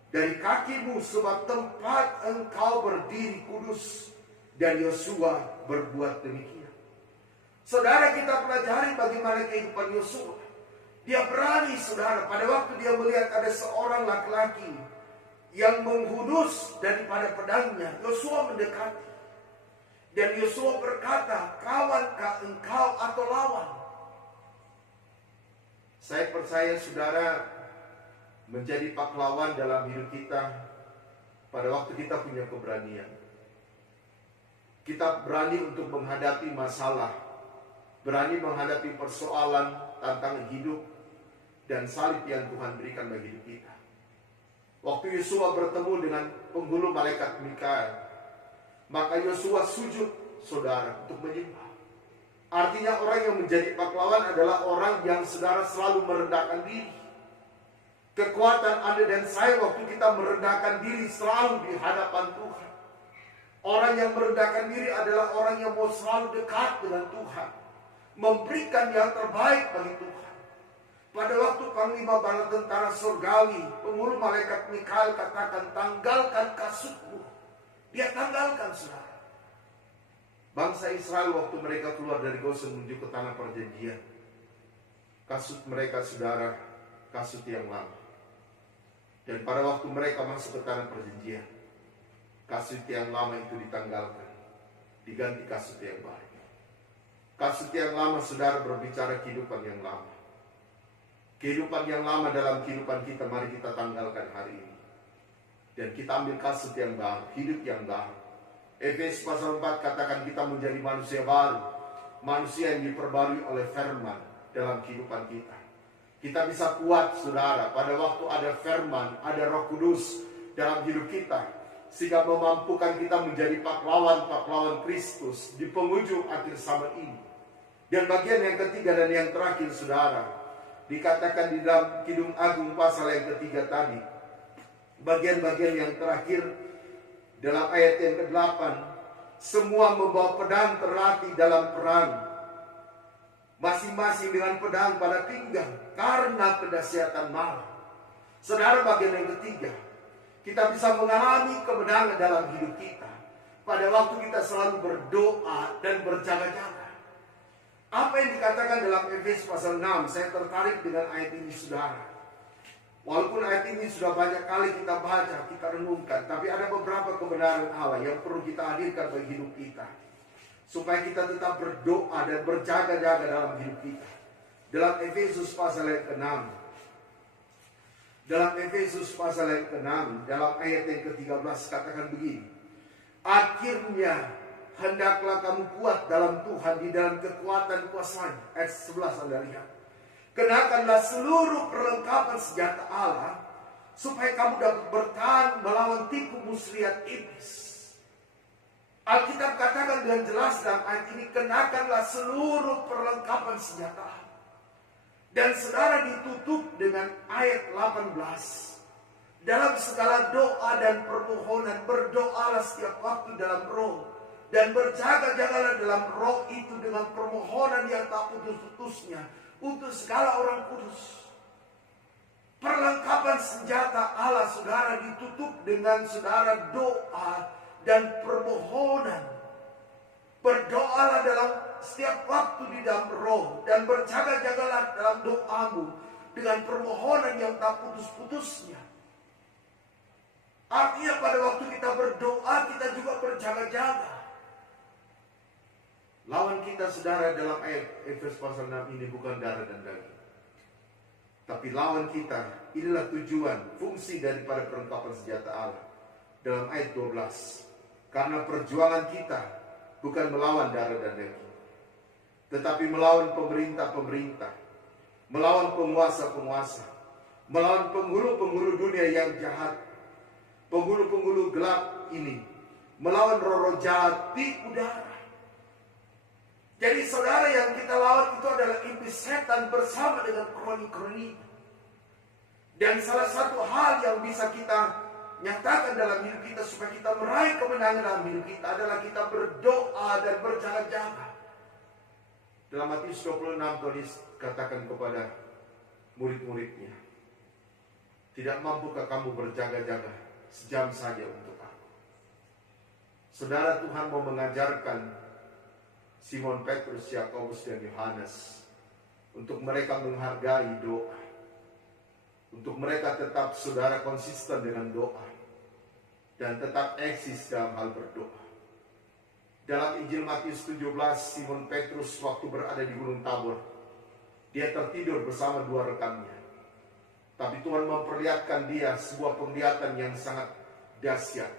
dari kakimu, sebab tempat engkau berdiri kudus. Dan Yosua berbuat demikian. Saudara, kita pelajari bagaimana kehidupan Yosua. Dia berani, saudara, pada waktu dia melihat ada seorang laki-laki yang menghunus daripada pedangnya, Yosua mendekati. Dan Yosua berkata, kawankah engkau atau lawan? Saya percaya, saudara, menjadi pahlawan dalam hidup kita pada waktu kita punya keberanian. Kita berani untuk menghadapi masalah, berani menghadapi persoalan, tantangan hidup, dan salib yang Tuhan berikan bagi hidup kita. Waktu Yosua bertemu dengan penghulu malaikat Mikael, maka Yosua sujud, saudara, untuk menyembah. Artinya orang yang menjadi pahlawan adalah orang yang, saudara, selalu merendahkan diri. Kekuatan Anda dan saya waktu kita merendahkan diri selalu di hadapan Tuhan. Orang yang merendahkan diri adalah orang yang mau selalu dekat dengan Tuhan, memberikan yang terbaik bagi Tuhan. Pada waktu panglima bala tentara surgawi, penghulu malaikat Mikael katakan, tanggalkan kasutmu. Dia tanggalkan, saudara. Bangsa Israel waktu mereka keluar dari Gosen menuju ke tanah perjanjian, kasut mereka, saudara, kasut yang lama. Dan pada waktu mereka masuk ke tanah perjanjian, kasut yang lama itu ditanggalkan, diganti kasut yang baru. Kasut yang lama, saudara, berbicara kehidupan yang lama. Kehidupan yang lama dalam kehidupan kita, mari kita tanggalkan hari ini. Dan kita ambil kasut yang baru, hidup yang baru. Efesus pasal 4 katakan kita menjadi manusia baru. Manusia yang diperbarui oleh firman dalam kehidupan kita. Kita bisa kuat, saudara, pada waktu ada firman, ada Roh Kudus dalam hidup kita, sehingga memampukan kita menjadi pahlawan-pahlawan Kristus di penghujung akhir zaman ini. Dan bagian yang ketiga dan yang terakhir, saudara, dikatakan di dalam Kidung Agung pasal yang ketiga tadi, bagian-bagian yang terakhir dalam ayat yang ke-8, semua membawa pedang terlatih dalam perang, masing-masing dengan pedang pada pinggang, karena kedahsyatan malam. Saudara, bagian yang ketiga, kita bisa mengalami kemenangan dalam hidup kita pada waktu kita selalu berdoa dan berjaga-jaga. Apa yang dikatakan dalam Efesus pasal 6, saya tertarik dengan ayat ini, saudara. Walaupun ayat ini sudah banyak kali kita baca, kita renungkan, tapi ada beberapa kebenaran Allah yang perlu kita hadirkan bagi hidup kita, supaya kita tetap berdoa dan berjaga-jaga dalam hidup kita. Dalam Efesus pasal yang ke-6, dalam ayat yang ke-13 katakan begini, akhirnya hendaklah kamu kuat dalam Tuhan di dalam kekuatan kuasanya. Ayat 11 Anda lihat. Kenakanlah seluruh perlengkapan senjata Allah, supaya kamu dapat bertahan melawan tipu muslihat iblis. Alkitab katakan dengan jelas dalam ayat ini, kenakanlah seluruh perlengkapan senjata Allah. Dan saudara ditutup dengan ayat 18. Dalam segala doa dan permohonan, berdoalah setiap waktu dalam roh. Dan berjaga-jagalah dalam roh itu dengan permohonan yang tak putus-putusnya untuk segala orang kudus. Perlengkapan senjata Allah saudara ditutup dengan saudara doa dan permohonan. Berdoalah dalam setiap waktu di dalam roh, dan berjaga-jagalah dalam doamu dengan permohonan yang tak putus-putusnya. Artinya pada waktu kita berdoa, kita juga berjaga-jaga. Lawan kita saudara dalam ayat Efesus pasal 6 ini bukan darah dan daging. Tapi lawan kita, inilah tujuan, fungsi daripada perlengkapan senjata Allah. Dalam ayat 12. Karena perjuangan kita bukan melawan darah dan daging, tetapi melawan pemerintah-pemerintah, melawan penguasa-penguasa, melawan penghulu-penghulu dunia yang jahat, penghulu-penghulu gelap ini, melawan roh-roh jahat di udara. Jadi saudara, yang kita lawan itu adalah iblis setan bersama dengan kroni-kroni. Dan salah satu hal yang bisa kita nyatakan dalam hidup kita supaya kita meraih kemenangan dalam hidup kita adalah kita berdoa dan berjaga-jaga. Dalam Matius 26 Tuhan katakan kepada murid-muridnya, tidak mampukah kamu berjaga-jaga sejam saja untuk aku? Saudara, Tuhan mau mengajarkan Simon Petrus, Yakobus, dan Yohanes untuk mereka menghargai doa, untuk mereka tetap saudara konsisten dengan doa dan tetap eksis dalam hal berdoa. Dalam Injil Matius 17, Simon Petrus waktu berada di Gunung Tabor, dia tertidur bersama dua rekannya. Tapi Tuhan memperlihatkan dia sebuah penglihatan yang sangat dahsyat,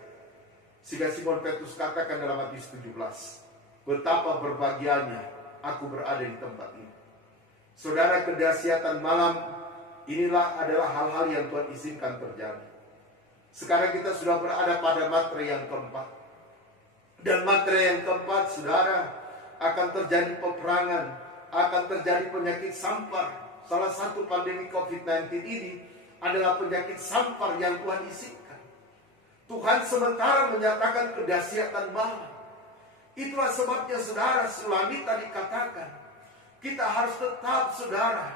sehingga Simon Petrus katakan dalam Matius 17, betapa berbahagianya aku berada di tempat ini. Saudara, kedahsyatan malam inilah adalah hal-hal yang Tuhan izinkan terjadi. Sekarang kita sudah berada pada materai yang keempat. Dan materai yang keempat, saudara, akan terjadi peperangan, akan terjadi penyakit sampar. Salah satu pandemi COVID-19 ini adalah penyakit sampar yang Tuhan izinkan. Tuhan sementara menyatakan kedahsyatan malam. Itulah sebabnya saudara, Sulami tadi katakan, kita harus tetap saudara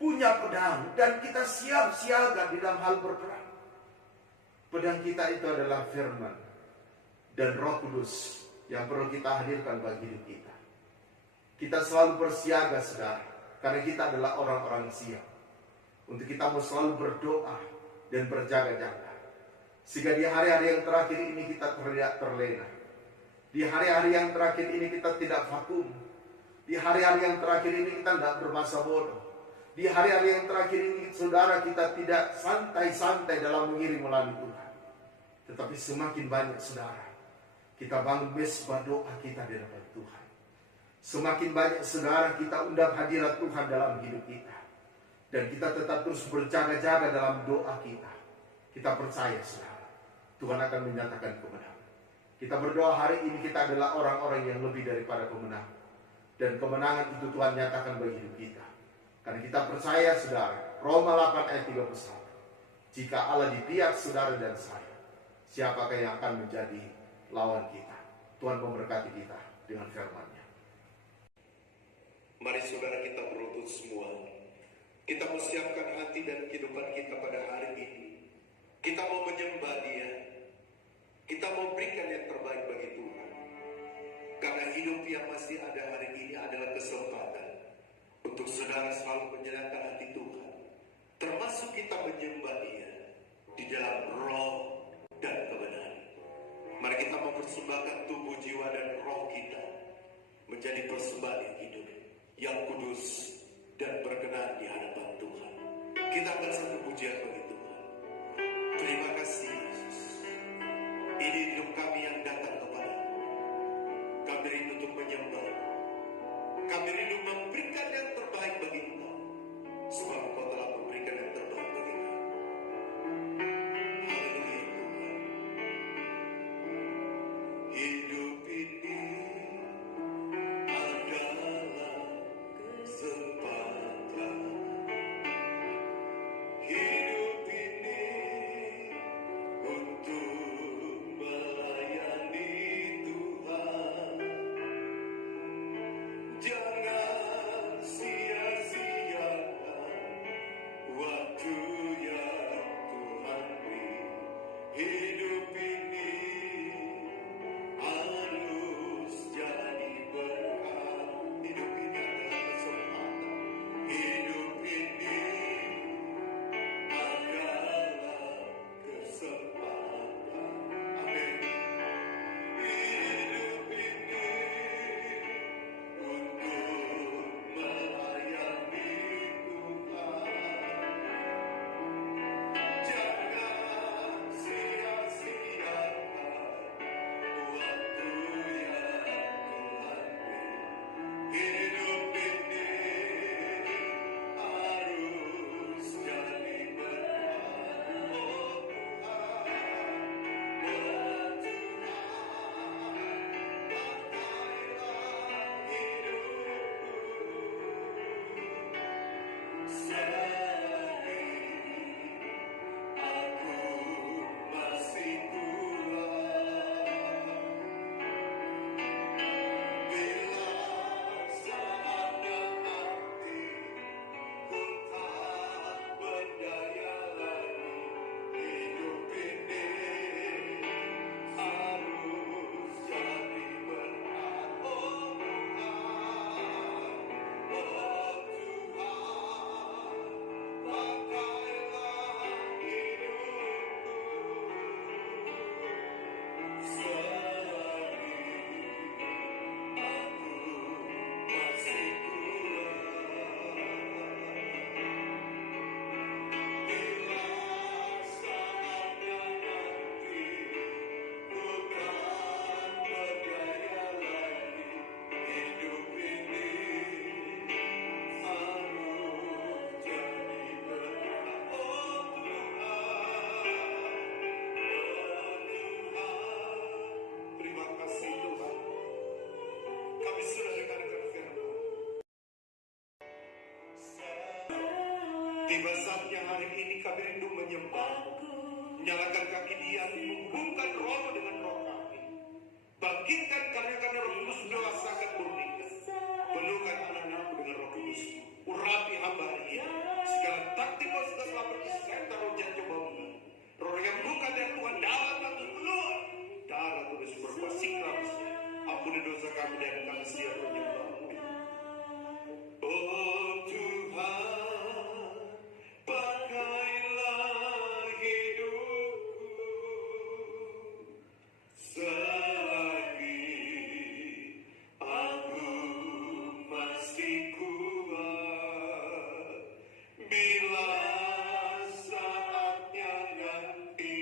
punya pedang dan kita siap siaga di dalam hal berperang. Pedang kita itu adalah firman dan Roh Kudus yang perlu kita hadirkan bagi hidup kita. Kita selalu bersiaga saudara, karena kita adalah orang-orang siap. Untuk kita mau selalu berdoa dan berjaga-jaga, sehingga di hari-hari yang terakhir ini kita tidak terlena. Di hari-hari yang terakhir ini kita tidak vakum. Di hari-hari yang terakhir ini kita tidak bermasa bodoh. Di hari-hari yang terakhir ini saudara, kita tidak santai-santai dalam mengiring melalui Tuhan. Tetapi semakin banyak saudara, kita bangun mesbah doa kita di hadapan Tuhan. Semakin banyak saudara, kita undang hadirat Tuhan dalam hidup kita. Dan kita tetap terus berjaga-jaga dalam doa kita. Kita percaya saudara, Tuhan akan menyatakan kemenangan. Kita berdoa hari ini kita adalah orang-orang yang lebih daripada pemenang. Dan kemenangan itu Tuhan nyatakan bagi hidup kita. Karena kita percaya saudara, Roma 8 ayat 31. Jika Allah di pihak saudara dan saya, siapakah yang akan menjadi lawan kita? Tuhan memberkati kita dengan firman-Nya. Mari saudara kita berlutut semua. Kita persiapkan hati dan kehidupan kita pada hari ini. Kita mau menyembah Dia. Kita mau berikan yang terbaik bagi Tuhan. Karena hidup yang masih ada hari ini adalah kesempatan untuk saudara selalu menyenangkan hati Tuhan. Termasuk kita menyembah Dia di dalam roh dan kebenaran. Mari kita mempersembahkan tubuh, jiwa, dan roh kita menjadi persembahan yang hidup, yang kudus, dan berkenan di hadapan Tuhan. Kita akan satu pujian bagi Tuhan. Terima kasih Yesus. Ini hidup kami yang datang kepadamu. Kami rindu untuk menyembah. Kami rindu memberikan yang terbaik bagi Engkau. sebab Engkau telah memberikan yang terbaik bagi kami. Haleluya Tuhan. Hidup ini adalah kesempatan. Hidup ini untuk melayani Tuhan. Jangan sia-siakan waktu yang Tuhan beri. Hidup ini harus jadi berkat. Hidup ini adalah kesempatan. Hidup ini adalah kesempatan. Amin. Hidup ini untuk melayani Tuhan. Jangan sia-siakan waktu yang Tuhan beri. Hidup ini harus jadi berkat. Oh Tuhan, oh Tuhan, pakailah hidupku selagi aku masih kuat. Bila saatnya nanti ku tak berdaya lagi, hidup ini harus jadi berkat. Oh Tuhan, oh Tuhan, pakailah hidupku selagi aku masih kuat. Bila saatnya nanti ku tak berdaya lagi, hidup ini harus jadi berkat. Oh Tuhan, terima kasih Tuhan. Kami sudah dengarkan firman. Tiba saatnya hari ini kami rindu menyembah, menyalakan kaki Dia, menghubungkan roh dengan roh kami. Bangkitkan karya-karya Roh Kudus, dewasakan murnikan. Penuhkan anak-anakmu dengan Roh Kudus. Urapi hamba hari ini. Segala taktik kau sudah selamat disertai roh yang coba menang. Roh yang bukan dari Tuhan dalam langsung keluar. Darah Kudus berkuasa kerasnya. Ampuni dosa kami dan kami siap menyembah-Mu. Oh Tuhan, pakailah hidupku selagi aku masih kuat. Bila saatnya nanti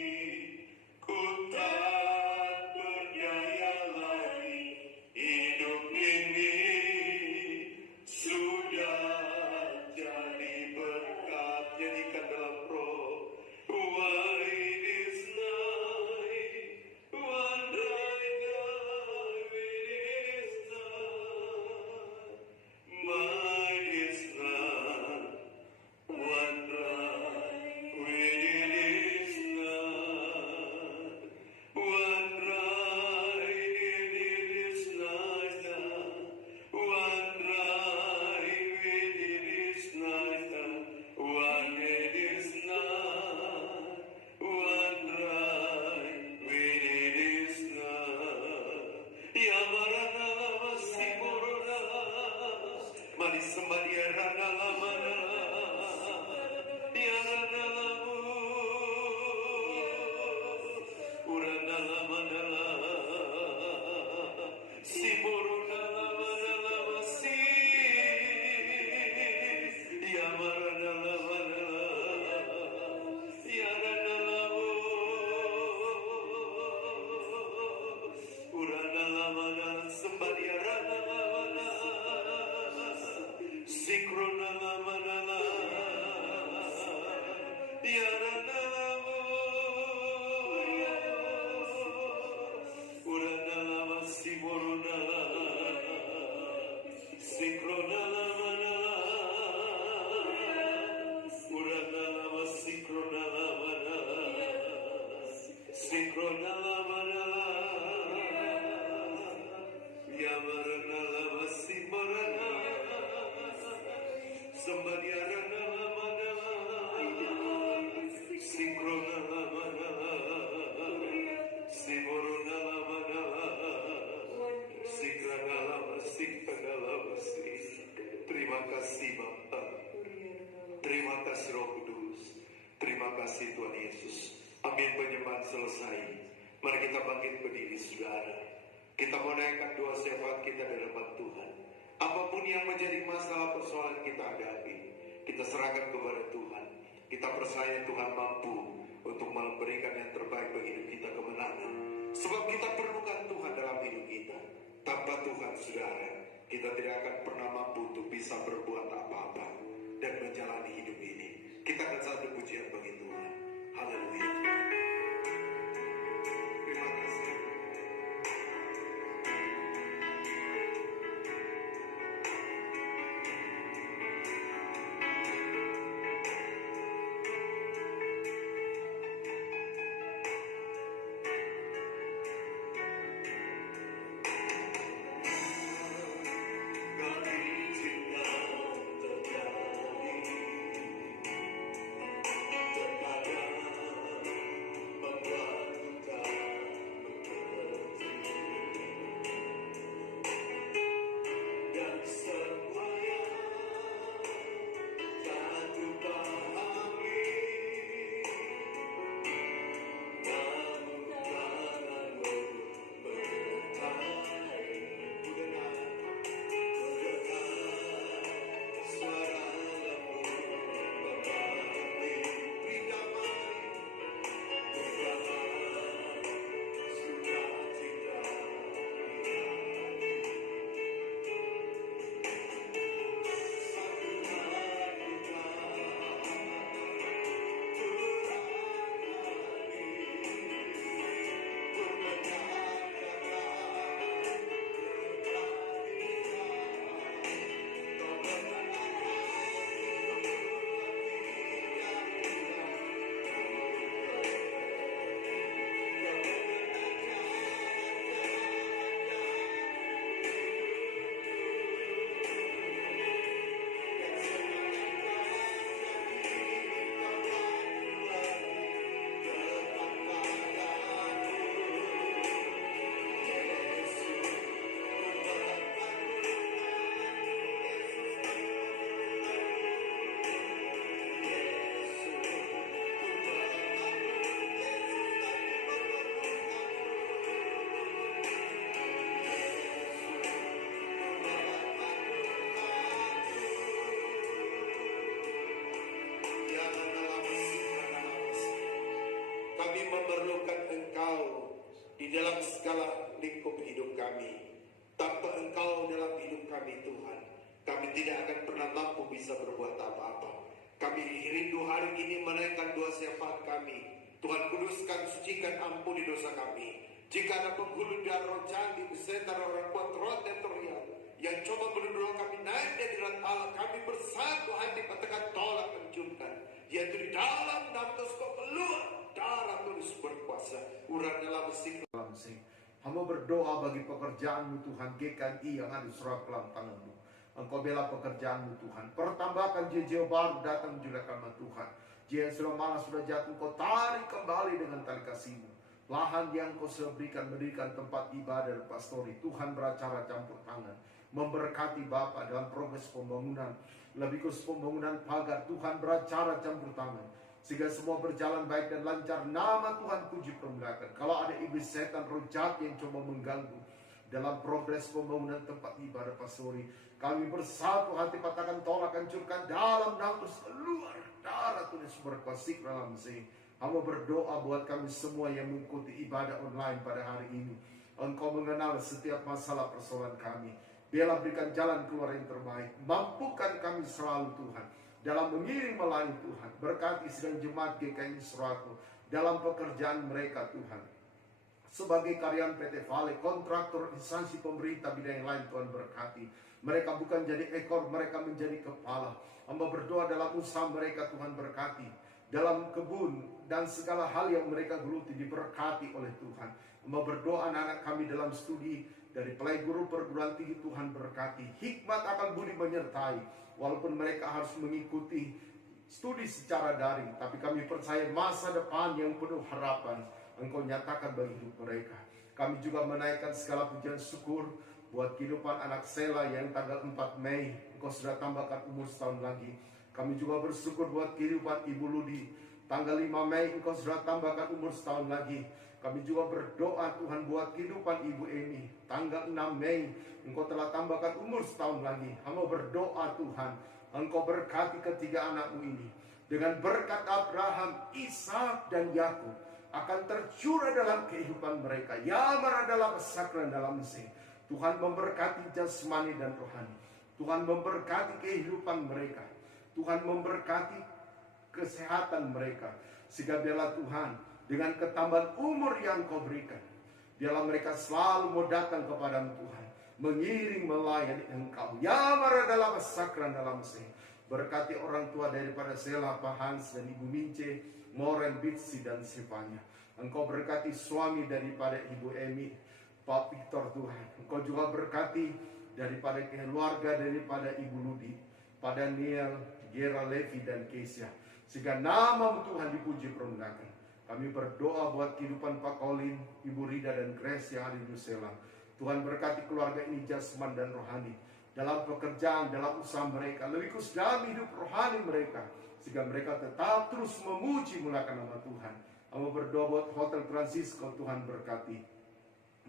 ku tak berdaya lagi, hidup ini sudah jadi berkat. Nyanyikan dalam roh. White is night, one night is night. Mine is night, one night is night. One night is night. One night is night. One is night. One night is night. Yamarana lama simuruna, mari sembah yarana lama yarana lamu, urana lama simuruna lama si, yamarana lama yarana lamu, urana lama sembah yarana lama sikrona lama kasih Tuhan Yesus. Amin. Penyembahan selesai. Mari kita bangkit berdiri, saudara. Kita mau naikkan doa syafaat kita di hadapan Tuhan. Apapun yang menjadi masalah persoalan kita hadapi, kita serahkan kepada Tuhan. Kita percaya Tuhan mampu untuk memberikan yang terbaik bagi hidup kita, kemenangan. Sebab kita perlukan Tuhan dalam hidup kita. Tanpa Tuhan, saudara, kita tidak akan pernah mampu untuk bisa berbuat apa-apa dan menjalani hidup ini. Kita akan satu pujian bagi Tuhan. Haleluya. Terima kasih. Kami memerlukan Engkau di dalam segala lingkup hidup kami. Tanpa Engkau dalam hidup kami, Tuhan, kami tidak akan pernah mampu bisa berbuat apa-apa. Kami rindu hari ini menaikkan doa syafaat kami. Tuhan, kuduskan, sucikan, ampuni dosa kami. Jika ada penghulu dan roh jahat, beserta orang kuat roh teritorial yang coba menunduk kami naik dari hadirat Allah, kami bersatu hati katakan tolak hancurkan, yaitu di dalam nama Yesus kau keluar darah Tuhan berkuasa urat dalam besi. Hamba berdoa bagi pekerjaanmu Tuhan, GKI yang ada di surat dalam tanganmu. Engkau bela pekerjaanmu Tuhan, pertambahkan JJ baru datang juga karena Tuhan. Jika yang sudah malas sudah jatuh, kau tarik kembali dengan tali kasih-Mu. Lahan yang kau berikan, mendirikan tempat ibadah dan pastori, Tuhan beracara campur tangan, memberkati Bapa dalam proses pembangunan, lebih khusus pembangunan pagar, Tuhan beracara campur tangan, sehingga semua berjalan baik dan lancar. Nama Tuhan puji permuliakan. Kalau ada iblis setan roh jahat yang coba mengganggu dalam progres pembangunan tempat ibadah pastori, kami bersatu hati katakan tolak hancurkan dalam nama Yesus, keluar darah Tuhan berkuasa dalam sih. Hamba berdoa buat kami semua yang mengikuti ibadah online pada hari ini. Engkau mengenal setiap masalah persoalan kami. Biarlah berikan jalan keluar yang terbaik. Mampukan kami selalu Tuhan dalam mengiring melayani Tuhan. Berkati sedang jemaat GKI Suraku dalam pekerjaan mereka Tuhan. Sebagai karyawan PT Vale, kontraktor, instansi pemerintah bidang yang lain, Tuhan berkati. Mereka bukan jadi ekor, mereka menjadi kepala. Hamba berdoa dalam usaha mereka, Tuhan berkati. Dalam kebun dan segala hal yang mereka geluti diberkati oleh Tuhan. Hamba berdoa anak-anak kami dalam studi dari pelai guru perguruan tinggi, Tuhan berkati. Hikmat akal budi menyertai. Walaupun mereka harus mengikuti studi secara daring, tapi kami percaya masa depan yang penuh harapan Engkau nyatakan bagi hidup mereka. Kami juga menaikkan segala pujian syukur buat kehidupan anak Sela yang tanggal 4 Mei Engkau sudah tambahkan umur setahun lagi. Kami juga bersyukur buat kehidupan Ibu Ludi, Tanggal 5 Mei Engkau sudah tambahkan umur setahun lagi. Kami juga berdoa Tuhan buat kehidupan Ibu Emi. Tanggal 6 Mei Engkau telah tambahkan umur setahun lagi. Hamba berdoa Tuhan, Engkau berkati ketiga anakmu ini. Dengan berkat Abraham, Ishak dan Yakub akan tercurah dalam kehidupan mereka. Ya maradalah pesakran dalam Mesir. Tuhan memberkati jasmani dan rohani. Tuhan memberkati kehidupan mereka. Tuhan memberkati kesehatan mereka. Sehingga biarlah Tuhan, dengan ketambahan umur yang Kau berikan, biarlah mereka selalu mau datang kepadamu Tuhan, mengiring melayani Engkau. Ya maradalah pesakran dalam Mesir. Berkati orang tua daripada Sela, Pak Hans dan Ibu Mince, Moren, Bitsi dan Sivanya. Engkau berkati suami daripada Ibu Emi, Pak Victor Tuhan. Engkau juga berkati daripada keluarga daripada Ibu Ludi, Pak Daniel, Gera Levi dan Kesia. Sehingga nama Tuhan dipuji permuliakan. Kami berdoa buat kehidupan Pak Colin, Ibu Rida dan Grace yang ada di Nusela. Tuhan berkati keluarga ini jasman dan rohani. Dalam pekerjaan, dalam usaha mereka, lebih khusus dalam hidup rohani mereka, sehingga mereka tetap terus memuji muliakan nama Tuhan. Kami berdoa buat Hotel Francisco, Tuhan berkati.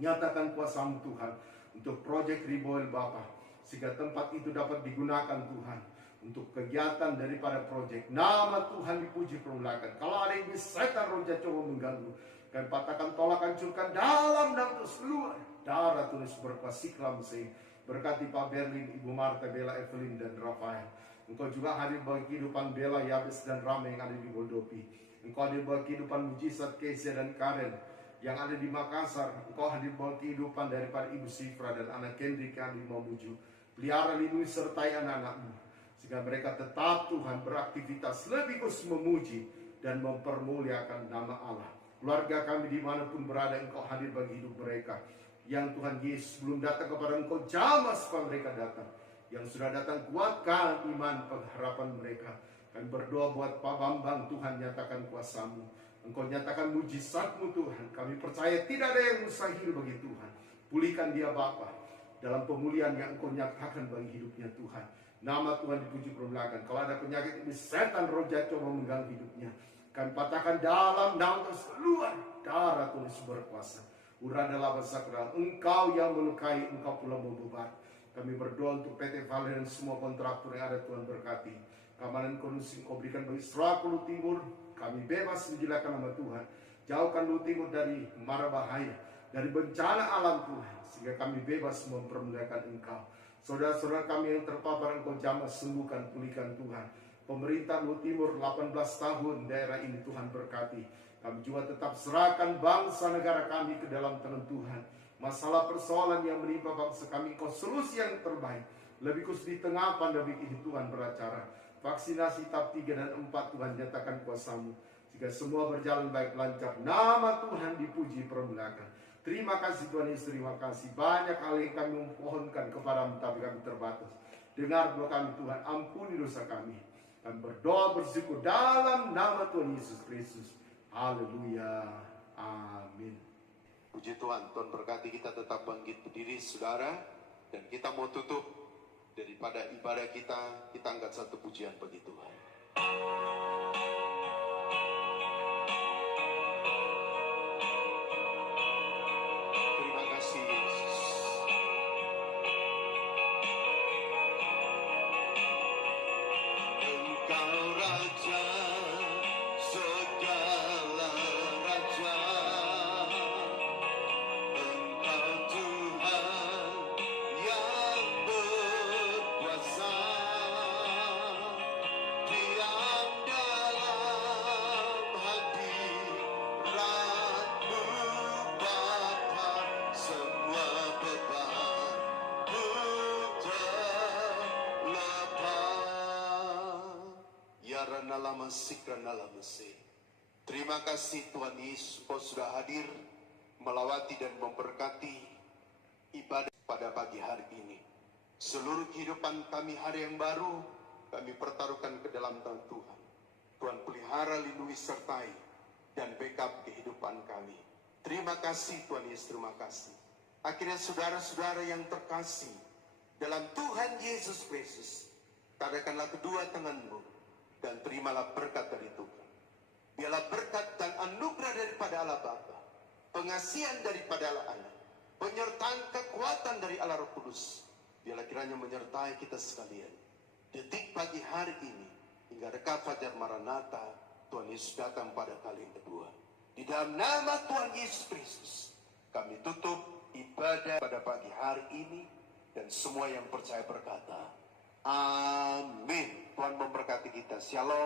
Nyatakan kuasa-Mu Tuhan untuk proyek Riboel Bapa, sehingga tempat itu dapat digunakan Tuhan untuk kegiatan daripada proyek. Nama Tuhan dipuji permuliakan. Kalau ada yang setan roh jahat coba mengganggu, kami patahkan, tolak, hancurkan dalam nama Yesus. Keluar darah tulis berkuasa kelam sehingga berkati Pak Berlin, Ibu Marta, Bella, Evelyn, dan Rafael. Engkau juga hadir bagi kehidupan Bella, Yabes, dan Rame yang ada di Goldopi. Engkau hadir bagi kehidupan Mujizat, Kesia, dan Karen yang ada di Makassar. Engkau hadir bagi kehidupan daripada Ibu Sifra dan anak Kendrick yang ada di Mamuju. Pelihara, lindungi, sertai anak-anakmu, sehingga mereka tetap Tuhan beraktivitas lebih khusus memuji dan mempermuliakan nama Allah. Keluarga kami dimanapun berada, Engkau hadir bagi hidup mereka. Yang Tuhan Yesus belum datang kepada Engkau, jamah supaya mereka datang. Yang sudah datang, kuatkan iman pengharapan mereka. Kami berdoa buat Pak Bambang, Tuhan nyatakan kuasa-Mu. Engkau nyatakan mujizat-Mu Tuhan. Kami percaya tidak ada yang mustahil bagi Tuhan. Pulihkan dia Bapa dalam pemulihan yang Engkau nyatakan bagi hidupnya Tuhan. Nama Tuhan dipuji permuliakan. Kalau ada penyakit ini, setan roh jahat coba mengganggu hidupnya, kami patahkan dalam nama Yesus. Keluar darah Tuhan Yesus berkuasa. Uradalah basakral, Engkau yang melukai, Engkau pula membebat. Kami berdoa untuk PT Vale dan semua kontraktor yang ada, Tuhan berkati. Keamanan kondusif Kau berikan bagi Sarawak Lu Timur. Kami bebas menjelakan nama Tuhan. Jauhkan Lu Timur dari mara bahaya, dari bencana alam Tuhan, sehingga kami bebas mempermuliakan Engkau. Saudara-saudara kami yang terpapar, Engkau jamah sembuhkan, pulihkan Tuhan. Pemerintah Lu Timur 18 tahun daerah ini, Tuhan berkati. Kami juga tetap serahkan bangsa negara kami ke dalam tangan Tuhan. Masalah persoalan yang menimpa bangsa kami, Kau solusi yang terbaik. Lebih khusus di tengah pandemi ini Tuhan beracara. Vaksinasi tahap 3 dan 4 Tuhan nyatakan kuasa-Mu, jika semua berjalan baik lancar. Nama Tuhan dipuji permuliakan. Terima kasih Tuhan Yesus, terima kasih. Banyak hal yang kami memohonkan kepada-Mu, tapi kami terbatas. Dengar doa kami Tuhan, ampuni dosa kami. Kami berdoa bersyukur dalam nama Tuhan Yesus Kristus. Haleluya. Amin. Puji Tuhan, Tuhan berkati kita tetap bangkit berdiri saudara. Dan kita mau tutup daripada ibadah kita angkat satu pujian bagi Tuhan. Terima kasih Yesus. Engkau Raja segala raja, Engkau Tuhan yang berkuasa, diam dalam hadirat-Mu Bapa, semua beban-Mu terlepas. Ya Ranala Masik Ranala Mesih. Terima kasih Tuhan Yesus, Kau sudah hadir melawati dan memberkati ibadah pada pagi hari ini. Seluruh kehidupan kami hari yang baru, kami pertaruhkan ke dalam tangan Tuhan. Tuhan pelihara, lindungi, sertai, dan backup kehidupan kami. Terima kasih Tuhan Yesus, terima kasih. Akhirnya saudara-saudara yang terkasih dalam Tuhan Yesus Kristus, tadakanlah kedua tanganmu dan terimalah berkat dari Tuhan. Biarlah berkat dan anugerah daripada Allah Bapa, pengasihan daripada Allah Anak, penyertaan kekuatan dari Allah Roh Kudus, biarlah kiranya menyertai kita sekalian. Detik pagi hari ini, hingga dekat fajar Maranatha, Tuhan Yesus datang pada kali yang kedua. Di dalam nama Tuhan Yesus Kristus, kami tutup ibadah pada pagi hari ini, dan semua yang percaya berkata, amin. Tuhan memberkati kita. Shalom.